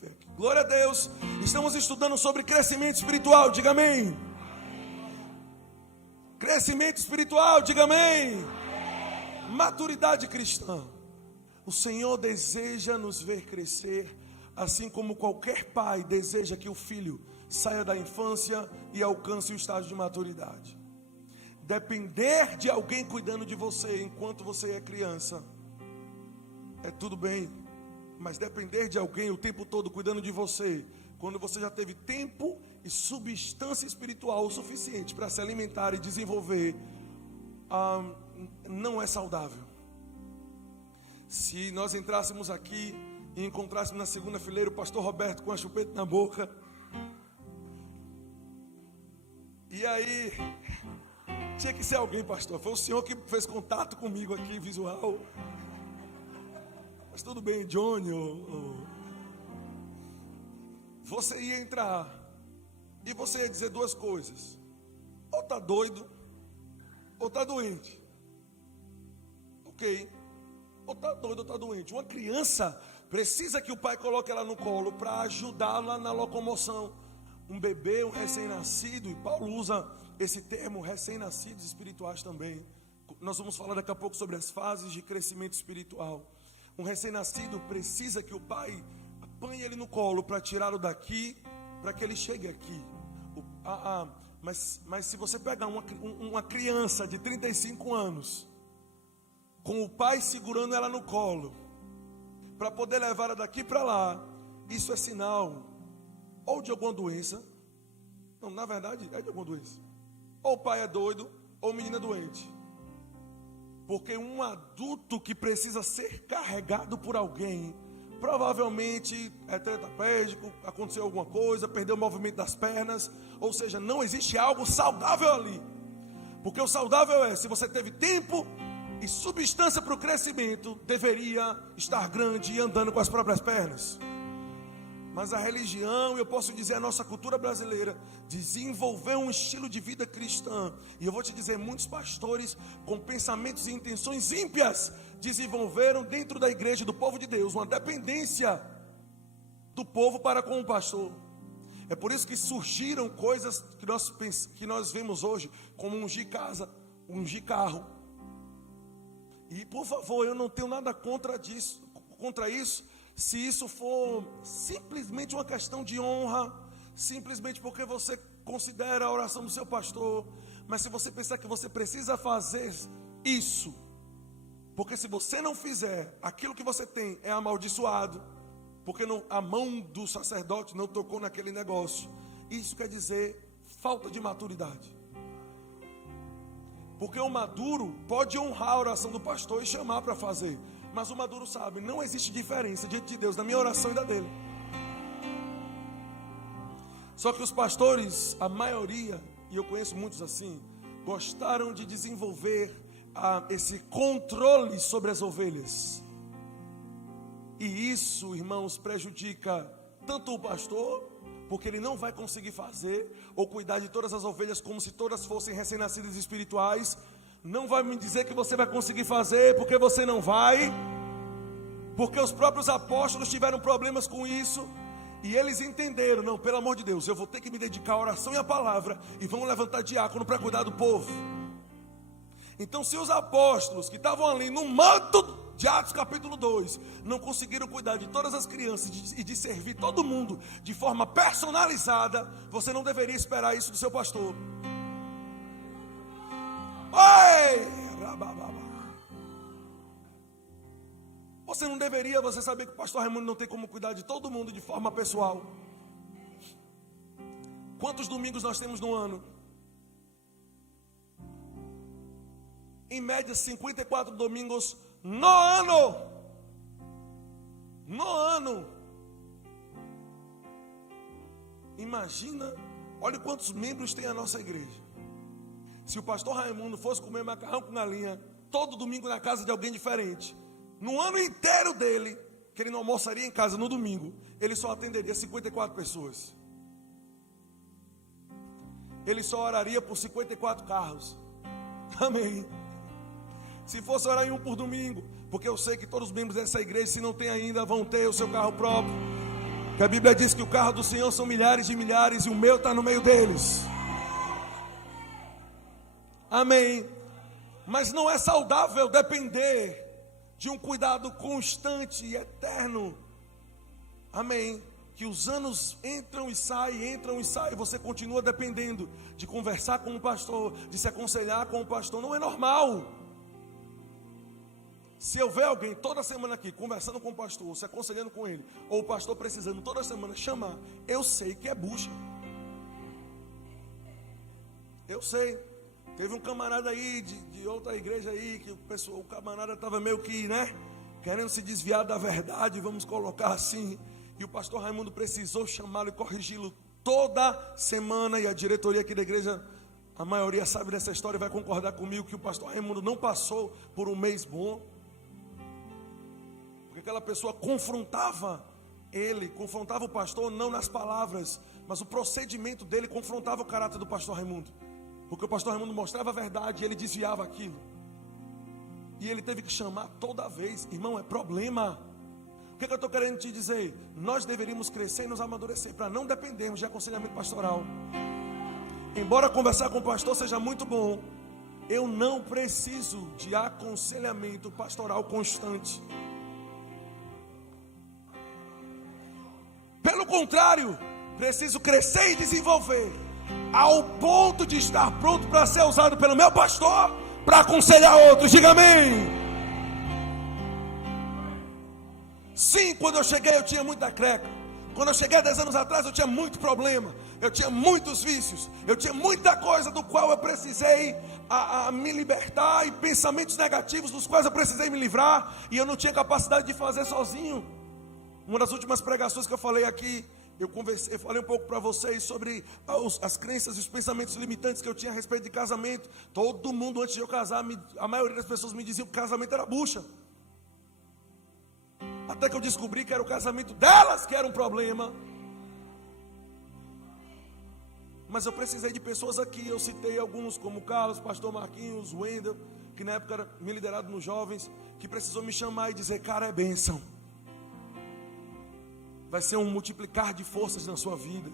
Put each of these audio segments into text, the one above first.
fé aqui. Glória a Deus. Estamos estudando sobre crescimento espiritual. Diga amém. Crescimento espiritual. Diga amém. Maturidade cristã. O Senhor deseja nos ver crescer, assim como qualquer pai deseja que o filho saia da infância e alcance o estágio de maturidade. Depender de alguém cuidando de você enquanto você é criança é tudo bem, mas depender de alguém o tempo todo cuidando de você, quando você já teve tempo e substância espiritual o suficiente para se alimentar e desenvolver, não é saudável. Se nós entrássemos aqui e encontrássemos na segunda fileira o pastor Roberto com a chupeta na boca, e aí tinha que ser alguém, pastor. Foi o senhor que fez contato comigo aqui, visual. Mas tudo bem, Johnny. Você ia entrar e você ia dizer duas coisas: ou está doido, ou está doente. Ok? Ou está doido, ou está doente. Uma criança precisa que o pai coloque ela no colo para ajudá-la na locomoção. Um bebê, um recém-nascido, e Paulo usa esse termo, recém-nascidos espirituais também. Nós vamos falar daqui a pouco sobre as fases de crescimento espiritual. Um recém-nascido precisa que o pai apanhe ele no colo para tirá-lo daqui, para que ele chegue aqui. Mas se você pegar uma criança de 35 anos, com o pai segurando ela no colo, para poder levar ela daqui para lá, isso é sinal ou de alguma doença. Não, na verdade é de alguma doença. Ou o pai é doido, ou o menino é doente. Porque um adulto que precisa ser carregado por alguém, provavelmente é tetraplégico, aconteceu alguma coisa, perdeu o movimento das pernas. Ou seja, não existe algo saudável ali. Porque o saudável é, se você teve tempo e substância para o crescimento, deveria estar grande e andando com as próprias pernas. Mas a religião, eu posso dizer a nossa cultura brasileira, desenvolveu um estilo de vida cristã. E eu vou te dizer, muitos pastores com pensamentos e intenções ímpias desenvolveram dentro da igreja do povo de Deus uma dependência do povo para com o pastor. É por isso que surgiram coisas que nós vemos hoje, como ungir casa, ungir carro. E por favor, eu não tenho nada contra isso, se isso for simplesmente uma questão de honra, simplesmente porque você considera a oração do seu pastor. Mas se você pensar que você precisa fazer isso, porque se você não fizer, aquilo que você tem é amaldiçoado, porque a mão do sacerdote não tocou naquele negócio, isso quer dizer falta de maturidade. Porque o maduro pode honrar a oração do pastor e chamar para fazer, mas o maduro sabe, não existe diferença diante de Deus na minha oração e da dele. Só que os pastores, a maioria, e eu conheço muitos assim, gostaram de desenvolver esse controle sobre as ovelhas. E isso, irmãos, prejudica tanto o pastor, porque ele não vai conseguir fazer ou cuidar de todas as ovelhas como se todas fossem recém-nascidas espirituais. Não vai me dizer que você vai conseguir fazer, porque você não vai. Porque os próprios apóstolos tiveram problemas com isso. E eles entenderam, não, pelo amor de Deus, eu vou ter que me dedicar à oração e à palavra. E vamos levantar diácono para cuidar do povo. Então, se os apóstolos que estavam ali no manto de Atos capítulo 2 não conseguiram cuidar de todas as crianças e de servir todo mundo de forma personalizada, você não deveria esperar isso do seu pastor. Você não deveria, você saber que o pastor Raimundo não tem como cuidar de todo mundo de forma pessoal. Quantos domingos nós temos no ano? Em média 54 domingos no ano. No ano. Imagina, olha quantos membros tem a nossa igreja. Se o pastor Raimundo fosse comer macarrão com galinha todo domingo na casa de alguém diferente, no ano inteiro dele, que ele não almoçaria em casa no domingo, ele só atenderia 54 pessoas. Ele só oraria por 54 carros. Amém. Se fosse orar em um por domingo, porque eu sei que todos os membros dessa igreja, se não tem ainda, vão ter o seu carro próprio. Que a Bíblia diz que o carro do Senhor são milhares de milhares e o meu está no meio deles. Amém. Mas não é saudável depender de um cuidado constante e eterno. Amém. Que os anos entram e saem, você continua dependendo de conversar com o pastor, de se aconselhar com o pastor. Não é normal. Se eu ver alguém toda semana aqui conversando com o pastor, se aconselhando com ele, ou o pastor precisando toda semana chamar, eu sei que é bucha. Eu sei. Teve um camarada aí de outra igreja aí, que o camarada estava meio que, querendo se desviar da verdade, vamos colocar assim. E o pastor Raimundo precisou chamá-lo e corrigi-lo toda semana. E a diretoria aqui da igreja, a maioria sabe dessa história, vai concordar comigo que o pastor Raimundo não passou por um mês bom. Porque aquela pessoa confrontava o pastor não nas palavras, mas o procedimento dele confrontava o caráter do pastor Raimundo. Porque o pastor Raimundo mostrava a verdade e ele desviava aquilo. E ele teve que chamar toda vez. Irmão, é problema. O que eu estou querendo te dizer? Nós deveríamos crescer e nos amadurecer para não dependermos de aconselhamento pastoral. Embora conversar com o pastor seja muito bom, eu não preciso de aconselhamento pastoral constante. Pelo contrário, preciso crescer e desenvolver ao ponto de estar pronto para ser usado pelo meu pastor para aconselhar outros. Diga amém. Sim, quando eu cheguei eu tinha muita creca. Quando eu cheguei há 10 anos atrás eu tinha muito problema. Eu tinha muitos vícios. Eu tinha muita coisa do qual eu precisei me libertar. E pensamentos negativos dos quais eu precisei me livrar. E eu não tinha capacidade de fazer sozinho. Uma das últimas pregações que eu falei aqui, eu falei um pouco para vocês sobre as crenças e os pensamentos limitantes que eu tinha a respeito de casamento. Todo mundo antes de eu casar, a maioria das pessoas me diziam que casamento era bucha. Até que eu descobri que era o casamento delas que era um problema. Mas eu precisei de pessoas aqui. Eu citei alguns como Carlos, pastor Marquinhos, Wendel, que na época era me liderado nos jovens, que precisou me chamar e dizer: cara, é bênção. Vai ser um multiplicar de forças na sua vida.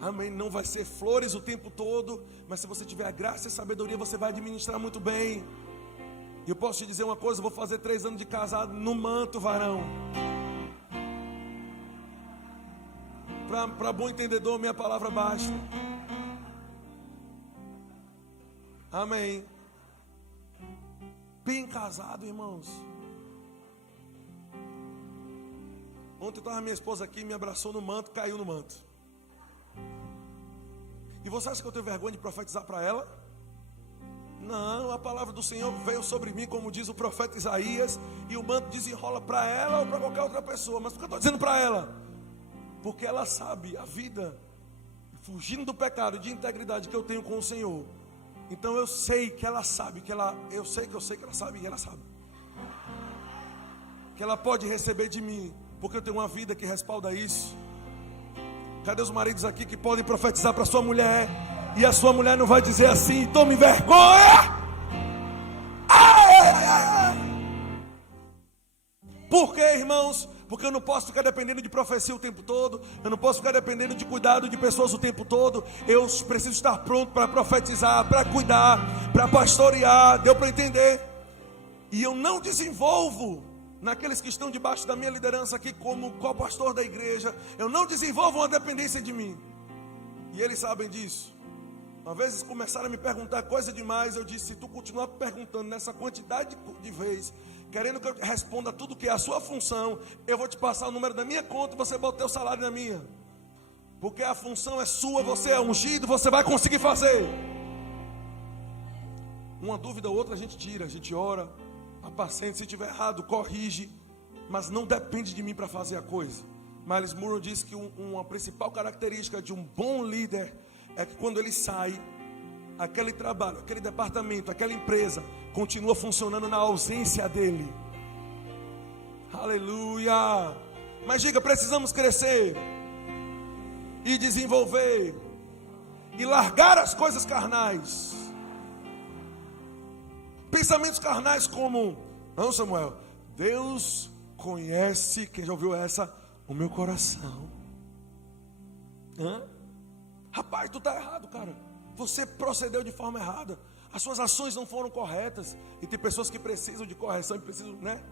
Amém. Não vai ser flores o tempo todo, mas se você tiver a graça e sabedoria, você vai administrar muito bem. E eu posso te dizer uma coisa: eu vou fazer 3 anos de casado no manto, varão. Para bom entendedor, minha palavra basta. Amém. Bem casado, irmãos. Ontem estava minha esposa aqui, me abraçou no manto, caiu no manto. E você acha que eu tenho vergonha de profetizar para ela? Não, a palavra do Senhor veio sobre mim, como diz o profeta Isaías, e o manto desenrola para ela ou para qualquer outra pessoa. Mas por que eu estou dizendo para ela? Porque ela sabe a vida, fugindo do pecado, de integridade que eu tenho com o Senhor. Então eu sei que ela sabe, eu sei que ela sabe, e ela sabe que ela pode receber de mim, porque eu tenho uma vida que respalda isso. Cadê os maridos aqui que podem profetizar para sua mulher? E a sua mulher não vai dizer assim: tome vergonha. Por quê, irmãos? Porque eu não posso ficar dependendo de profecia o tempo todo. Eu não posso ficar dependendo de cuidado de pessoas o tempo todo. Eu preciso estar pronto para profetizar, para cuidar, para pastorear. Deu para entender? E eu não desenvolvo naqueles que estão debaixo da minha liderança aqui como co-pastor da igreja. Eu não desenvolvo uma dependência de mim. E eles sabem disso. Às vezes começaram a me perguntar coisa demais. Eu disse: se tu continuar perguntando nessa quantidade de vezes, querendo que eu responda tudo que é a sua função, eu vou te passar o número da minha conta e você bota o teu salário na minha. Porque a função é sua, você é ungido, você vai conseguir fazer. Uma dúvida ou outra a gente tira, a gente ora, apacenta, se tiver errado, corrige, mas não depende de mim para fazer a coisa. Miles Monroe diz que uma principal característica de um bom líder é que quando ele sai, aquele trabalho, aquele departamento, aquela empresa continua funcionando na ausência dele. Aleluia. Mas diga: precisamos crescer e desenvolver e largar as coisas carnais. Pensamentos carnais como: não, Samuel, Deus conhece, quem já ouviu essa, o meu coração. Rapaz, tu está errado, cara. Você procedeu de forma errada. As suas ações não foram corretas. E tem pessoas que precisam de correção e precisam, né?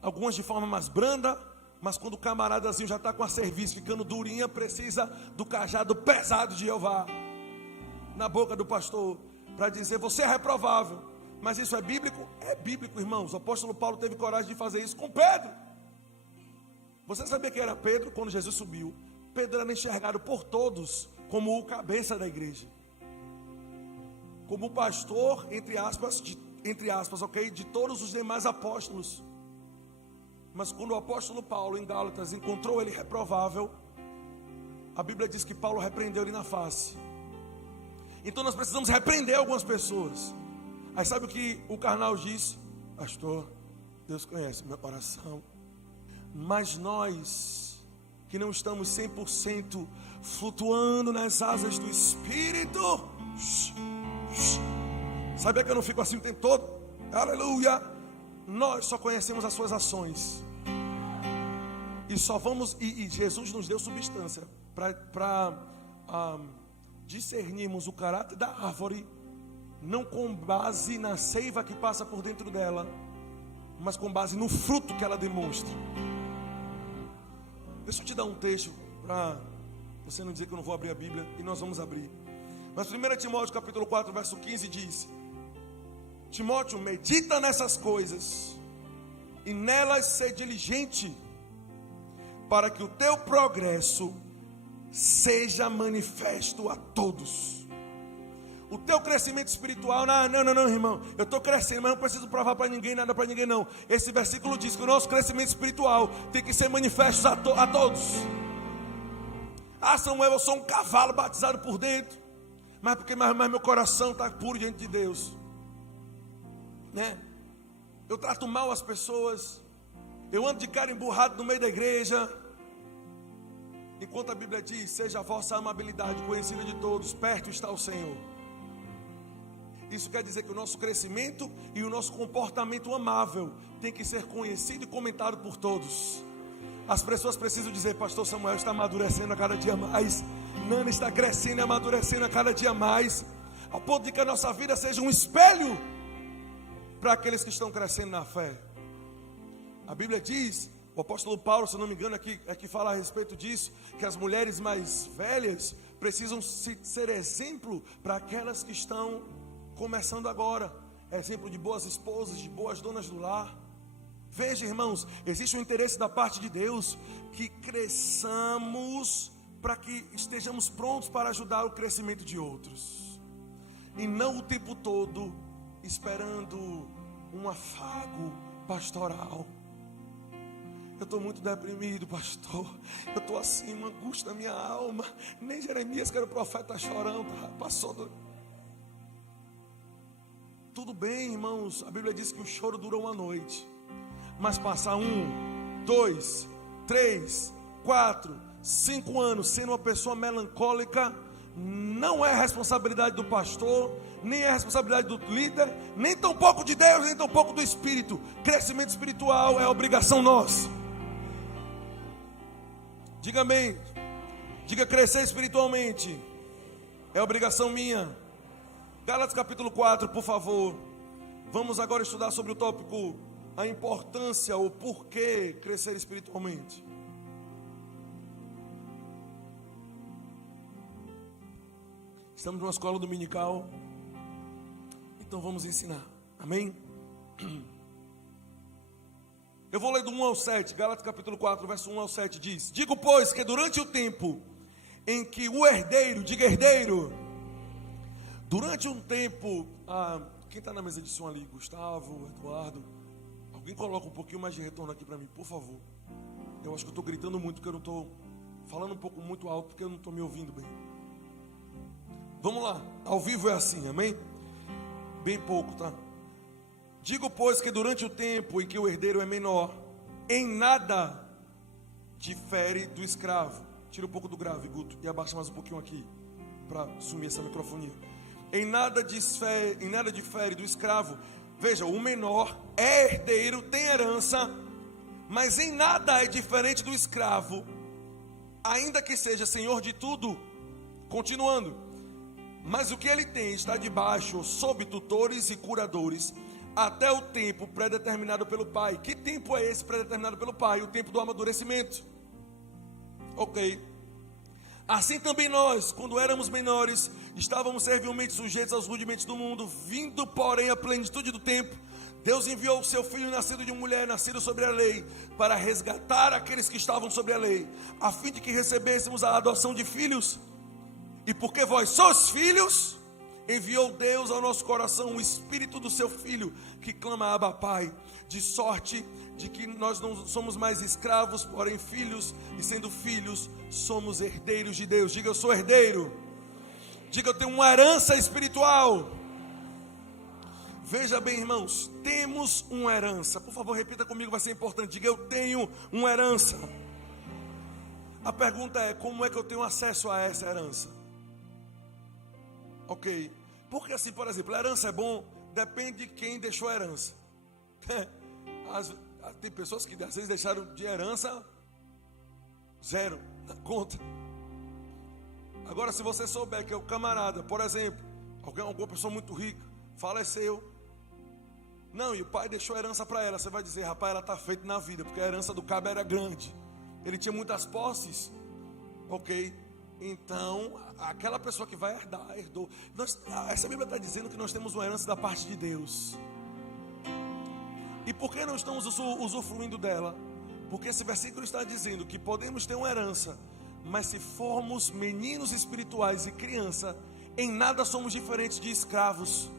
Algumas de forma mais branda, mas quando o camaradazinho já está com a cerviz ficando durinha, precisa do cajado pesado de Jeová na boca do pastor, para dizer: você é reprovável. Mas isso é bíblico? É bíblico, irmãos. O apóstolo Paulo teve coragem de fazer isso com Pedro. Você sabia que era Pedro? Quando Jesus subiu, Pedro era enxergado por todos como o cabeça da igreja, como o pastor, entre aspas, ok, de todos os demais apóstolos. Mas quando o apóstolo Paulo, em Gálatas, encontrou ele reprovável, a Bíblia diz que Paulo repreendeu ele na face. Então nós precisamos repreender algumas pessoas. Aí sabe o que o carnal diz? Pastor, Deus conhece o meu coração. Mas nós, que não estamos 100% flutuando nas asas do Espírito, sabia que eu não fico assim o tempo todo? Aleluia! Nós só conhecemos as suas ações. E só vamos, e Jesus nos deu substância para discernirmos o caráter da árvore, não com base na seiva que passa por dentro dela, mas com base no fruto que ela demonstra. Deixa eu te dar um texto para você não dizer que eu não vou abrir a Bíblia, e nós vamos abrir. Mas 1 Timóteo capítulo 4, verso 15 diz: Timóteo, medita nessas coisas e nelas ser diligente, para que o teu progresso seja manifesto a todos. O teu crescimento espiritual, não, irmão, eu estou crescendo, mas não preciso provar para ninguém, nada para ninguém, não. Esse versículo diz que o nosso crescimento espiritual tem que ser manifesto a todos. Samuel, eu sou um cavalo batizado por dentro, mas meu coração está puro diante de Deus, né? Eu trato mal as pessoas, eu ando de cara emburrado no meio da igreja, enquanto a Bíblia diz: seja a vossa amabilidade conhecida de todos, perto está o Senhor. Isso quer dizer que o nosso crescimento e o nosso comportamento amável tem que ser conhecido e comentado por todos. As pessoas precisam dizer: pastor Samuel está amadurecendo a cada dia mais, Nana está crescendo e amadurecendo a cada dia mais, ao ponto de que a nossa vida seja um espelho para aqueles que estão crescendo na fé. A Bíblia diz, o apóstolo Paulo, se não me engano, aqui fala a respeito disso, que as mulheres mais velhas precisam ser exemplo para aquelas que estão começando agora, exemplo de boas esposas, de boas donas do lar. Veja, irmãos, existe um interesse da parte de Deus que cresçamos para que estejamos prontos para ajudar o crescimento de outros, e não o tempo todo esperando um afago pastoral. Eu estou muito deprimido, pastor. Eu estou assim, uma angústia na minha alma. Nem Jeremias, que era o profeta, chorando, passou. Tudo bem, irmãos, a Bíblia diz que o choro dura uma noite, mas passar 1, 2, 3, 4, 5 anos sendo uma pessoa melancólica, não é responsabilidade do pastor, nem é responsabilidade do líder, nem tampouco de Deus, nem tampouco do Espírito. Crescimento espiritual é obrigação nossa. Diga amém. Diga: crescer espiritualmente é obrigação minha. Gálatas capítulo 4, por favor. Vamos agora estudar sobre o tópico: a importância ou porquê crescer espiritualmente. Estamos numa escola dominical, então vamos ensinar, amém? Eu vou ler do 1 ao 7, Gálatas capítulo 4, verso 1 ao 7 diz: digo, pois, que durante o tempo em que o herdeiro, diga herdeiro, durante um tempo, quem está na mesa de som ali, Gustavo, Eduardo, alguém coloca um pouquinho mais de retorno aqui para mim, por favor. Eu acho que eu estou gritando muito, porque eu não estou falando um pouco muito alto, porque eu não estou me ouvindo bem. Vamos lá, ao vivo é assim, amém? Bem pouco, tá? Digo, pois, que durante o tempo em que o herdeiro é menor, em nada difere do escravo. Tira um pouco do grave, Guto, e abaixa mais um pouquinho aqui, para sumir essa microfonia. Em nada difere do escravo. Veja, o menor é herdeiro, tem herança, Mas em nada é diferente do escravo, ainda que seja senhor de tudo. Continuando. Mas o que ele tem está debaixo, sob tutores e curadores, até o tempo predeterminado pelo Pai. Que tempo é esse predeterminado pelo Pai? O tempo do amadurecimento. Ok. Assim também nós, quando éramos menores, estávamos servilmente sujeitos aos rudimentos do mundo, vindo, porém, à plenitude do tempo, Deus enviou o seu Filho, nascido de mulher, nascido sobre a lei, para resgatar aqueles que estavam sobre a lei, a fim de que recebêssemos a adoção de filhos. E porque vós sois filhos, enviou Deus ao nosso coração o Espírito do seu Filho, que clama Abba Pai, de sorte de que nós não somos mais escravos, porém filhos, e sendo filhos, somos herdeiros de Deus. Diga, eu sou herdeiro. Diga, eu tenho uma herança espiritual. Veja bem, irmãos, temos uma herança. Por favor, repita comigo, vai ser importante. Diga, eu tenho uma herança. A pergunta é, como é que eu tenho acesso a essa herança? Ok, porque assim, por exemplo, a herança é bom, depende de quem deixou a herança. Tem pessoas que às vezes deixaram de herança zero na conta. Agora, se você souber que é o camarada, por exemplo, alguma pessoa muito rica, faleceu, não, e o pai deixou a herança para ela, você vai dizer, rapaz, ela está feita na vida, porque a herança do cabo era grande, ele tinha muitas posses. Ok, então aquela pessoa que vai herdar, herdou. Essa Bíblia está dizendo que nós temos uma herança da parte de Deus. E por que não estamos usufruindo dela? Porque esse versículo está dizendo que podemos ter uma herança, mas se formos meninos espirituais e criança, em nada somos diferentes de escravos.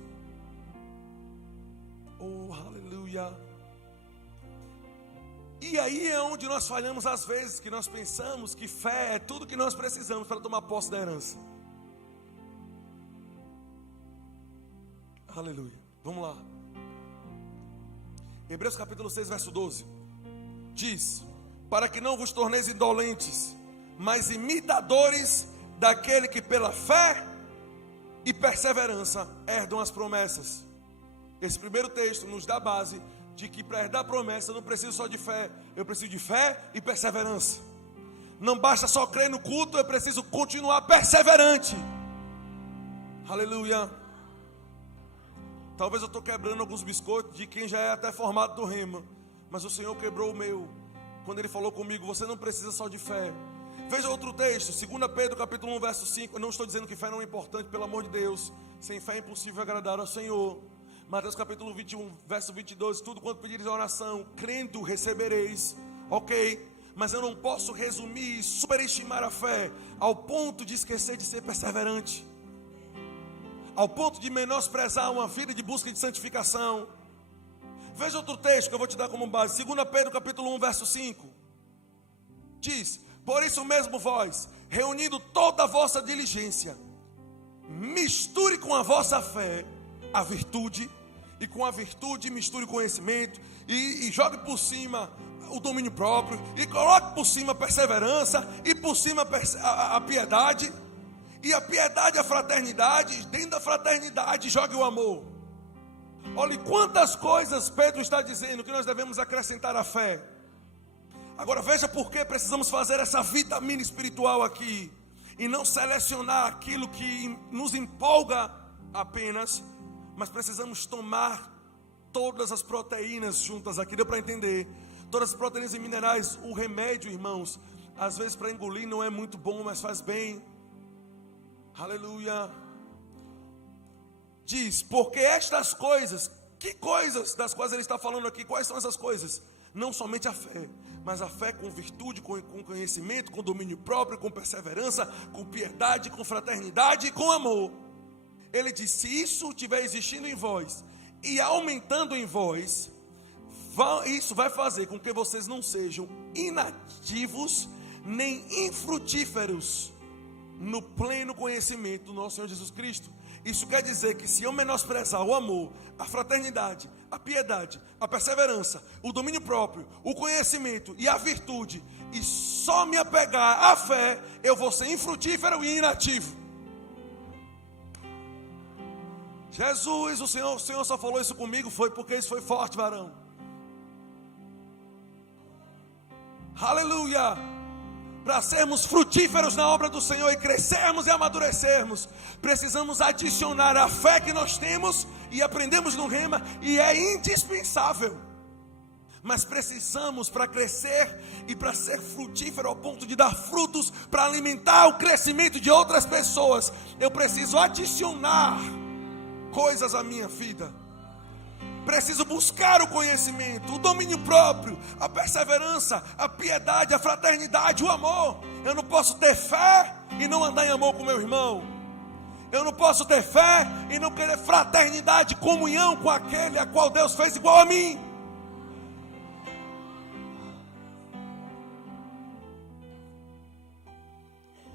Oh, aleluia. E aí é onde nós falhamos às vezes, que nós pensamos que fé é tudo que nós precisamos para tomar posse da herança. Aleluia. Vamos lá. Hebreus capítulo 6, verso 12. Diz, para que não vos torneis indolentes, mas imitadores daquele que pela fé e perseverança herdam as promessas. Esse primeiro texto nos dá a base de que para herdar promessa eu não preciso só de fé, eu preciso de fé e perseverança. Não basta só crer no culto, eu preciso continuar perseverante. Aleluia. Talvez eu estou quebrando alguns biscoitos de quem já é até formado do rema, mas o Senhor quebrou o meu, quando Ele falou comigo, você não precisa só de fé. Veja outro texto, 2 Pedro capítulo 1, verso 5, eu não estou dizendo que fé não é importante, pelo amor de Deus, sem fé é impossível agradar ao Senhor. Mateus capítulo 21, verso 22, tudo quanto pedires em oração, crendo recebereis. Ok, mas eu não posso resumir e superestimar a fé, ao ponto de esquecer de ser perseverante, ao ponto de menosprezar uma vida de busca de santificação. Veja outro texto que eu vou te dar como base, 2 Pedro capítulo 1, verso 5, diz, por isso mesmo vós, reunindo toda a vossa diligência, misture com a vossa fé a virtude, e com a virtude misture o conhecimento, e jogue por cima o domínio próprio, e coloque por cima a perseverança, e por cima a piedade, e a piedade a fraternidade, dentro da fraternidade jogue o amor. Olha quantas coisas Pedro está dizendo que nós devemos acrescentar à fé. Agora veja por que precisamos fazer essa vitamina espiritual aqui, e não selecionar aquilo que nos empolga apenas, mas precisamos tomar todas as proteínas juntas aqui, deu para entender? Todas as proteínas e minerais, o remédio, irmãos, às vezes para engolir não é muito bom, mas faz bem. Aleluia. Diz, porque estas coisas, que coisas das quais ele está falando aqui, quais são essas coisas? Não somente a fé, mas a fé com virtude, com conhecimento, com domínio próprio, com perseverança, com piedade, com fraternidade e com amor. Ele diz, se isso estiver existindo em vós e aumentando em vós, isso vai fazer com que vocês não sejam inativos nem infrutíferos no pleno conhecimento do nosso Senhor Jesus Cristo. Isso quer dizer que se eu menosprezar o amor, a fraternidade, a piedade, a perseverança, o domínio próprio, o conhecimento e a virtude, e só me apegar à fé, eu vou ser infrutífero e inativo. Jesus, o Senhor só falou isso comigo, foi porque isso foi forte, varão. Aleluia! Para sermos frutíferos na obra do Senhor e crescermos e amadurecermos, precisamos adicionar a fé que nós temos e aprendemos no Rema, e é indispensável. Mas precisamos, para crescer e para ser frutífero ao ponto de dar frutos, para alimentar o crescimento de outras pessoas, eu preciso adicionar coisas à minha vida. Preciso buscar o conhecimento, o domínio próprio, a perseverança, a piedade, a fraternidade, o amor. Eu não posso ter fé e não andar em amor com meu irmão. Eu não posso ter fé e não querer fraternidade, comunhão com aquele a qual Deus fez igual a mim.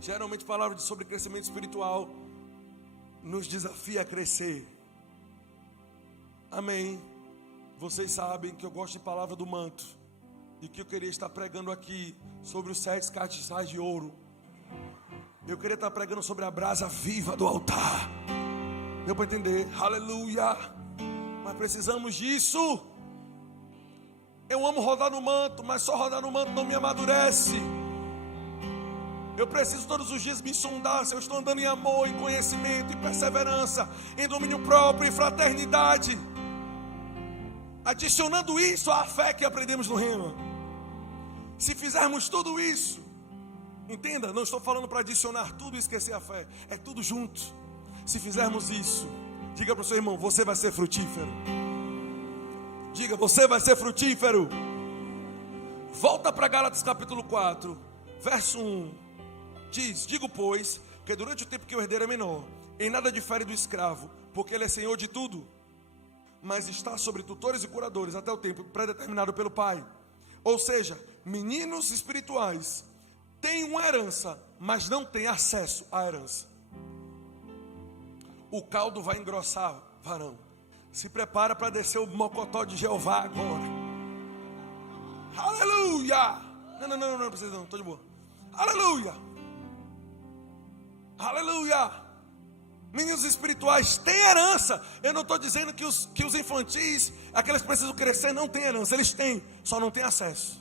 Geralmente, palavra sobre crescimento espiritual nos desafia a crescer. Amém. Vocês sabem que eu gosto de palavra do manto, e que eu queria estar pregando aqui sobre os 7 castiçais de ouro. Eu queria estar pregando sobre a brasa viva do altar. Deu para entender? Aleluia. Mas precisamos disso. Eu amo rodar no manto, mas só rodar no manto não me amadurece. Eu preciso todos os dias me sondar se eu estou andando em amor, em conhecimento, em perseverança, em domínio próprio, em fraternidade. Adicionando isso à fé que aprendemos no Rema. Se fizermos tudo isso, entenda, não estou falando para adicionar tudo e esquecer a fé, é tudo junto. Se fizermos isso, diga para o seu irmão, você vai ser frutífero. Diga, você vai ser frutífero. Volta para Gálatas capítulo 4, verso 1. Diz, digo pois, que durante o tempo que o herdeiro é menor, em nada difere do escravo, porque ele é senhor de tudo, mas está sobre tutores e curadores até o tempo predeterminado pelo pai. Ou seja, meninos espirituais têm uma herança, mas não têm acesso à herança. O caldo vai engrossar, varão. Se prepara para descer o mocotó de Jeová agora. Aleluia! Não precisa não, estou de boa. Aleluia! Aleluia! Meninos espirituais têm herança. Eu não estou dizendo que os infantis, aqueles que precisam crescer, não têm herança. Eles têm, só não têm acesso.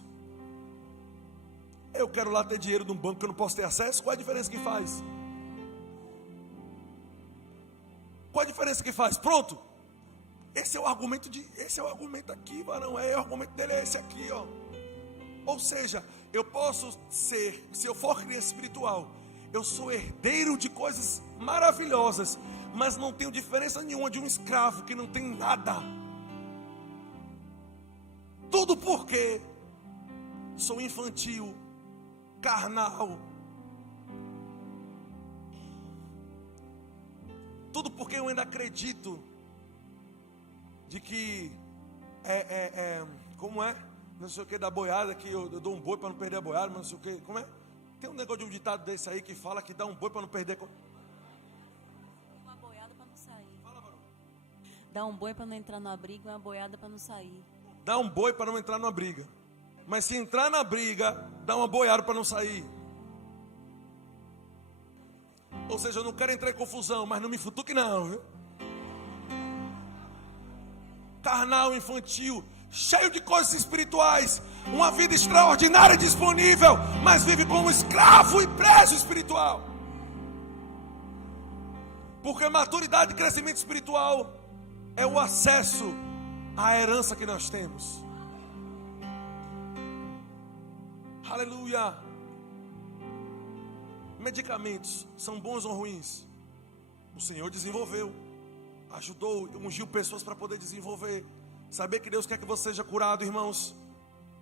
Eu quero lá ter dinheiro num banco que eu não posso ter acesso. Qual é a diferença que faz? Qual a diferença que faz? Pronto. Esse é o argumento aqui, varão. O argumento dele é esse aqui, ó. Ou seja, eu posso ser, se eu for criança espiritual, eu sou herdeiro de coisas maravilhosas, mas não tenho diferença nenhuma de um escravo que não tem nada. Tudo porque sou infantil, carnal. Tudo porque eu ainda acredito de que como é? Não sei o que da boiada, que eu dou um boi para não perder a boiada, mas não sei o que, como é? Tem um negócio de um ditado desse aí que fala que dá um boi para não perder. Uma boiada para não sair. Dá um boi para não entrar numa briga, uma boiada para não sair. Dá um boi para não entrar numa briga. Mas se entrar na briga, dá uma boiada para não sair. Ou seja, eu não quero entrar em confusão, mas não me futuque não, viu? Carnal, infantil, cheio de coisas espirituais, uma vida extraordinária disponível, mas vive como escravo e preso espiritual. Porque maturidade e crescimento espiritual é o acesso à herança que nós temos. Aleluia. Medicamentos são bons ou ruins? O Senhor desenvolveu, ajudou, ungiu pessoas para poder desenvolver. Saber que Deus quer que você seja curado, irmãos.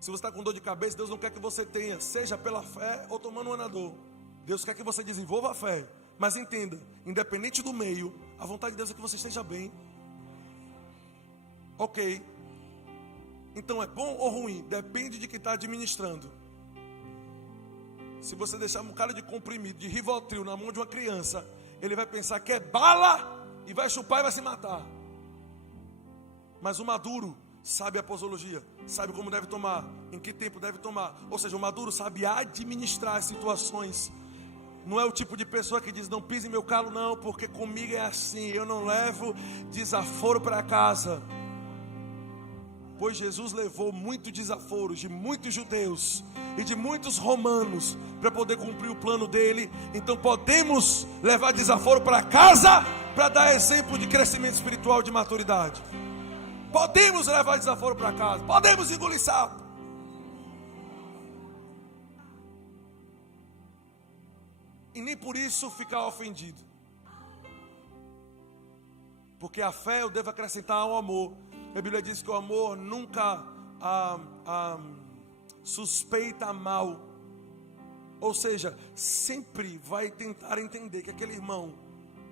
Se você está com dor de cabeça, Deus não quer que você tenha, seja pela fé ou tomando um anador. Deus quer que você desenvolva a fé. Mas entenda, independente do meio, a vontade de Deus é que você esteja bem. Ok. Então é bom ou ruim? Depende de quem está administrando. Se você deixar um cara de comprimido, de Rivotril na mão de uma criança, ele vai pensar que é bala e vai chupar e vai se matar. Mas o maduro sabe a posologia, sabe como deve tomar, em que tempo deve tomar. Ou seja, o maduro sabe administrar as situações. Não é o tipo de pessoa que diz, não pise em meu calo não, porque comigo é assim, eu não levo desaforo para casa. pois Jesus levou muitos desaforos de muitos judeus e de muitos romanos para poder cumprir o plano dele. Então podemos levar desaforo para casa para dar exemplo de crescimento espiritual, de maturidade. Podemos levar desaforo para casa, podemos engolir sapo. E nem por isso ficar ofendido, porque a fé eu devo acrescentar ao amor. A Bíblia diz que o amor nunca suspeita mal. Ou seja, sempre vai tentar entender que aquele irmão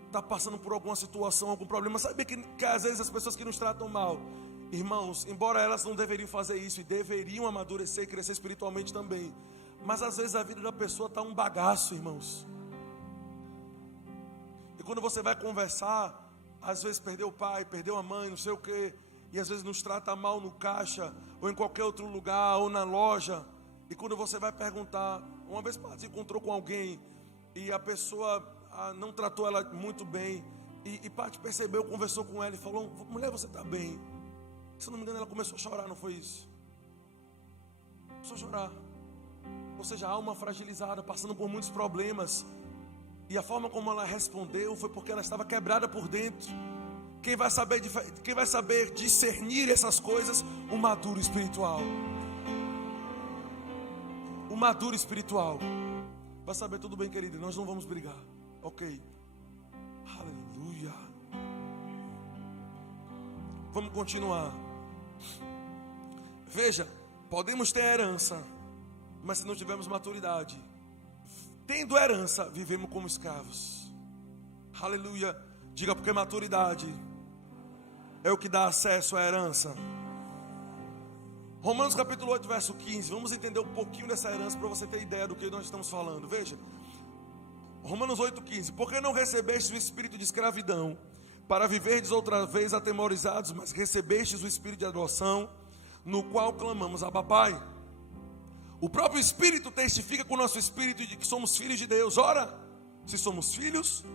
está passando por alguma situação, algum problema. Sabe que às vezes as pessoas que nos tratam mal, irmãos, embora elas não deveriam fazer isso e deveriam amadurecer e crescer espiritualmente também, mas às vezes a vida da pessoa está um bagaço, irmãos. E quando você vai conversar, às vezes perdeu o pai, perdeu a mãe, não sei o quê, e às vezes nos trata mal no caixa, ou em qualquer outro lugar, ou na loja. E quando você vai perguntar, uma vez se encontrou com alguém, e a pessoa não tratou ela muito bem, e Pati percebeu, conversou com ela e falou: mulher, você está bem? Se eu não me engano, ela começou a chorar, não foi isso? Começou a chorar. Ou seja, a alma fragilizada, passando por muitos problemas. E a forma como ela respondeu foi porque ela estava quebrada por dentro. Quem vai saber discernir essas coisas? O maduro espiritual. O maduro espiritual vai saber: tudo bem, querido, nós não vamos brigar. Ok. Aleluia. Vamos continuar. Veja, podemos ter herança, mas se não tivermos maturidade, tendo herança, vivemos como escravos. Aleluia. Diga, porque maturidade é o que dá acesso à herança. Romanos capítulo 8, verso 15. Vamos entender um pouquinho dessa herança para você ter ideia do que nós estamos falando. Veja, Romanos 8, 15. Porque não recebestes o espírito de escravidão para viverdes outra vez atemorizados, mas recebestes o espírito de adoção, no qual clamamos: Abba, Pai. O próprio Espírito testifica com o nosso espírito de que somos filhos de Deus. Ora, se somos filhos,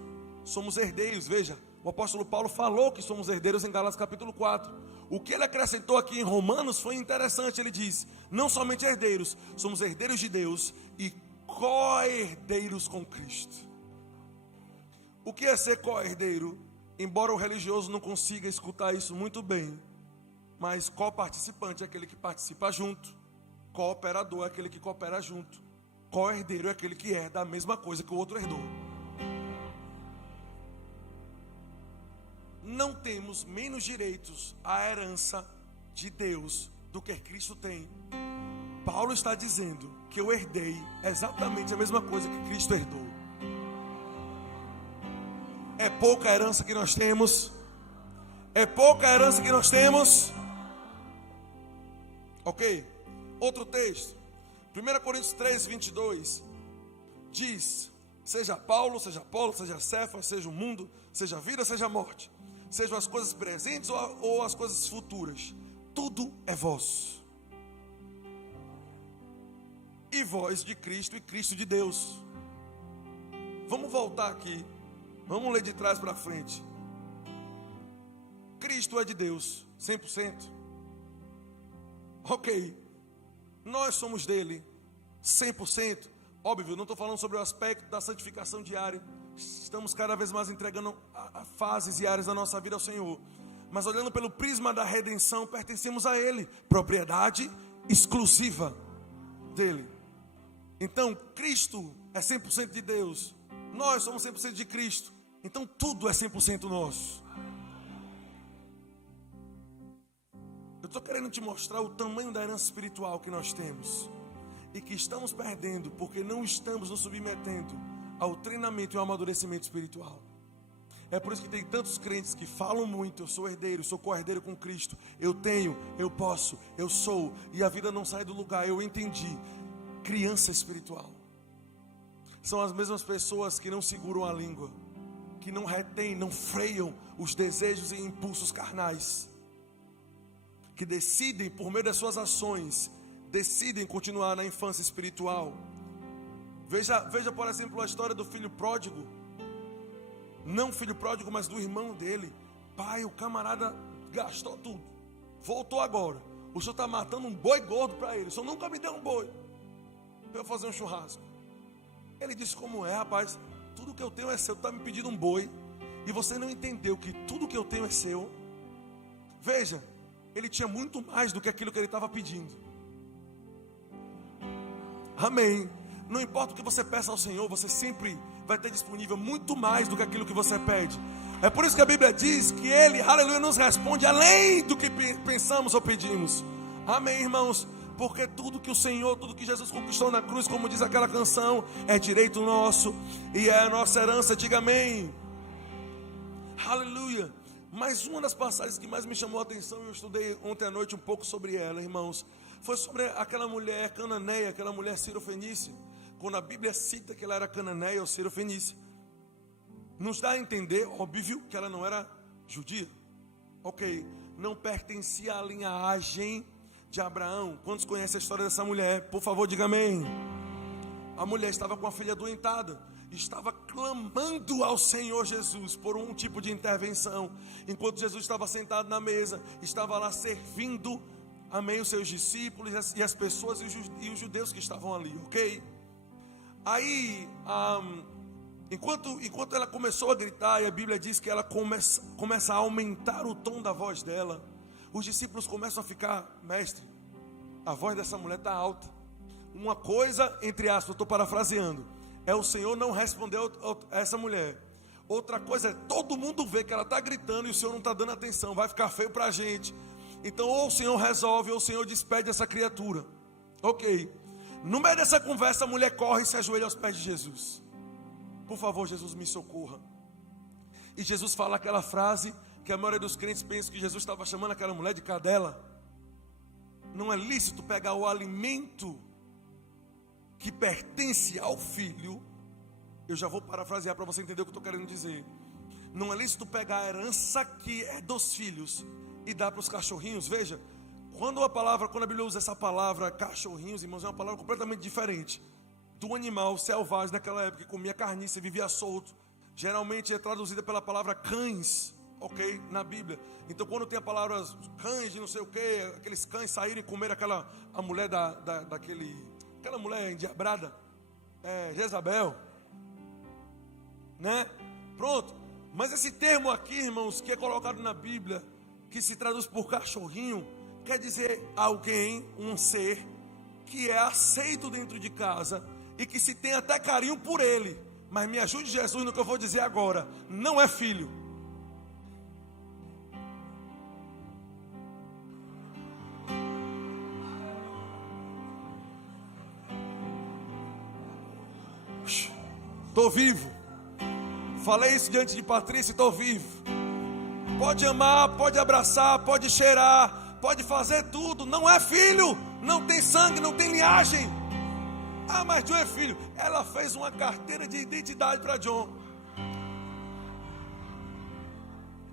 somos herdeiros. Veja, o apóstolo Paulo falou que somos herdeiros em Gálatas capítulo 4. O que ele acrescentou aqui em Romanos foi interessante. Ele diz: não somente herdeiros, somos herdeiros de Deus e co-herdeiros com Cristo. O que é ser co-herdeiro? Embora o religioso não consiga escutar isso muito bem, mas co-participante é aquele que participa junto. Cooperador é aquele que coopera junto. Co-herdeiro é aquele que herda a mesma coisa que o outro herdou. Não temos menos direitos à herança de Deus do que Cristo tem. Paulo está dizendo que eu herdei exatamente a mesma coisa que Cristo herdou. É pouca a herança que nós temos? É pouca a herança que nós temos? Ok? Outro texto, 1 Coríntios 3, 22, diz: seja Paulo, seja Apolo, seja Cefas, seja o mundo, seja a vida, seja a morte, sejam as coisas presentes ou as coisas futuras, tudo é vosso. E vós de Cristo e Cristo de Deus. Vamos voltar aqui, vamos ler de trás para frente. Cristo é de Deus, 100%. Ok. Nós somos dele, 100%. Óbvio, não estou falando sobre o aspecto da santificação diária. Estamos cada vez mais entregando a fases e áreas da nossa vida ao Senhor. Mas olhando pelo prisma da redenção, pertencemos a Ele. Propriedade exclusiva dele. Então, Cristo é 100% de Deus. Nós somos 100% de Cristo. Então, tudo é 100% nosso. Eu estou querendo te mostrar o tamanho da herança espiritual que nós temos e que estamos perdendo porque não estamos nos submetendo ao treinamento e ao amadurecimento espiritual. É por isso que tem tantos crentes que falam muito: eu sou herdeiro, sou co-herdeiro com Cristo, eu tenho, eu posso, eu sou, e a vida não sai do lugar. Eu entendi. Criança espiritual são as mesmas pessoas que não seguram a língua, que não retêm, não freiam os desejos e impulsos carnais, que decidem, por meio das suas ações, decidem continuar na infância espiritual. Veja, por exemplo, a história do filho pródigo. Não filho pródigo, mas do irmão dele. Pai, o camarada gastou tudo, voltou agora. O senhor está matando um boi gordo para ele. O senhor nunca me deu um boi para eu fazer um churrasco. Ele disse: como é, rapaz? Tudo que eu tenho é seu. Tu está me pedindo um boi e você não entendeu que tudo que eu tenho é seu. Veja, ele tinha muito mais do que aquilo que ele estava pedindo. Amém. Não importa o que você peça ao Senhor, você sempre vai ter disponível muito mais do que aquilo que você pede. É por isso que a Bíblia diz que Ele, aleluia, nos responde além do que pensamos ou pedimos. Amém, irmãos? Porque tudo que o Senhor, tudo que Jesus conquistou na cruz, como diz aquela canção, é direito nosso e é a nossa herança. Diga amém. Aleluia. Mas uma das passagens que mais me chamou a atenção, eu estudei ontem à noite um pouco sobre ela, irmãos, foi sobre aquela mulher cananeia, aquela mulher cirofenícia. Quando a Bíblia cita que ela era cananeia ou cirofenícia, nos dá a entender, óbvio, que ela não era judia. Ok, não pertencia à linhagem de Abraão. Quantos conhecem a história dessa mulher? Por favor, diga amém. A mulher estava com a filha adoentada, estava clamando ao Senhor Jesus por um tipo de intervenção, enquanto Jesus estava sentado na mesa, estava lá servindo, amém, os seus discípulos e as pessoas e os judeus que estavam ali, ok? Aí, enquanto ela começou a gritar, e a Bíblia diz que ela começa a aumentar o tom da voz dela, os discípulos começam a ficar: mestre, a voz dessa mulher está alta. Uma coisa, entre aspas, eu estou parafraseando, é o Senhor não responder a essa mulher. Outra coisa é todo mundo vê que ela está gritando e o Senhor não está dando atenção, vai ficar feio para a gente. Então ou o Senhor resolve ou o Senhor despede essa criatura. Ok. No meio dessa conversa, a mulher corre e se ajoelha aos pés de Jesus. Por favor, Jesus, me socorra. E Jesus fala aquela frase que a maioria dos crentes pensa que Jesus estava chamando aquela mulher de cadela. Não é lícito pegar o alimento que pertence ao filho. Eu já vou parafrasear para você entender o que eu estou querendo dizer. Não é lícito pegar a herança que é dos filhos e dar para os cachorrinhos. Veja, quando a Bíblia usa essa palavra cachorrinhos, irmãos, é uma palavra completamente diferente do animal selvagem naquela época, que comia carniça e vivia solto. Geralmente é traduzida pela palavra cães, ok, na Bíblia. Então quando tem a palavra cães de não sei o que, aqueles cães saírem e comer a mulher aquela mulher endiabrada, Jezabel, né? Pronto. Mas esse termo aqui, irmãos, que é colocado na Bíblia, que se traduz por cachorrinho, quer dizer alguém, um ser, que é aceito dentro de casa e que se tem até carinho por ele. Mas me ajude, Jesus, no que eu vou dizer agora: não é filho. Estou vivo. Falei isso diante de Patrícia e estou vivo. Pode amar, pode abraçar, pode cheirar, pode fazer tudo. Não é filho, não tem sangue, não tem linhagem. Ah, mas John é filho. Ela fez uma carteira de identidade para John.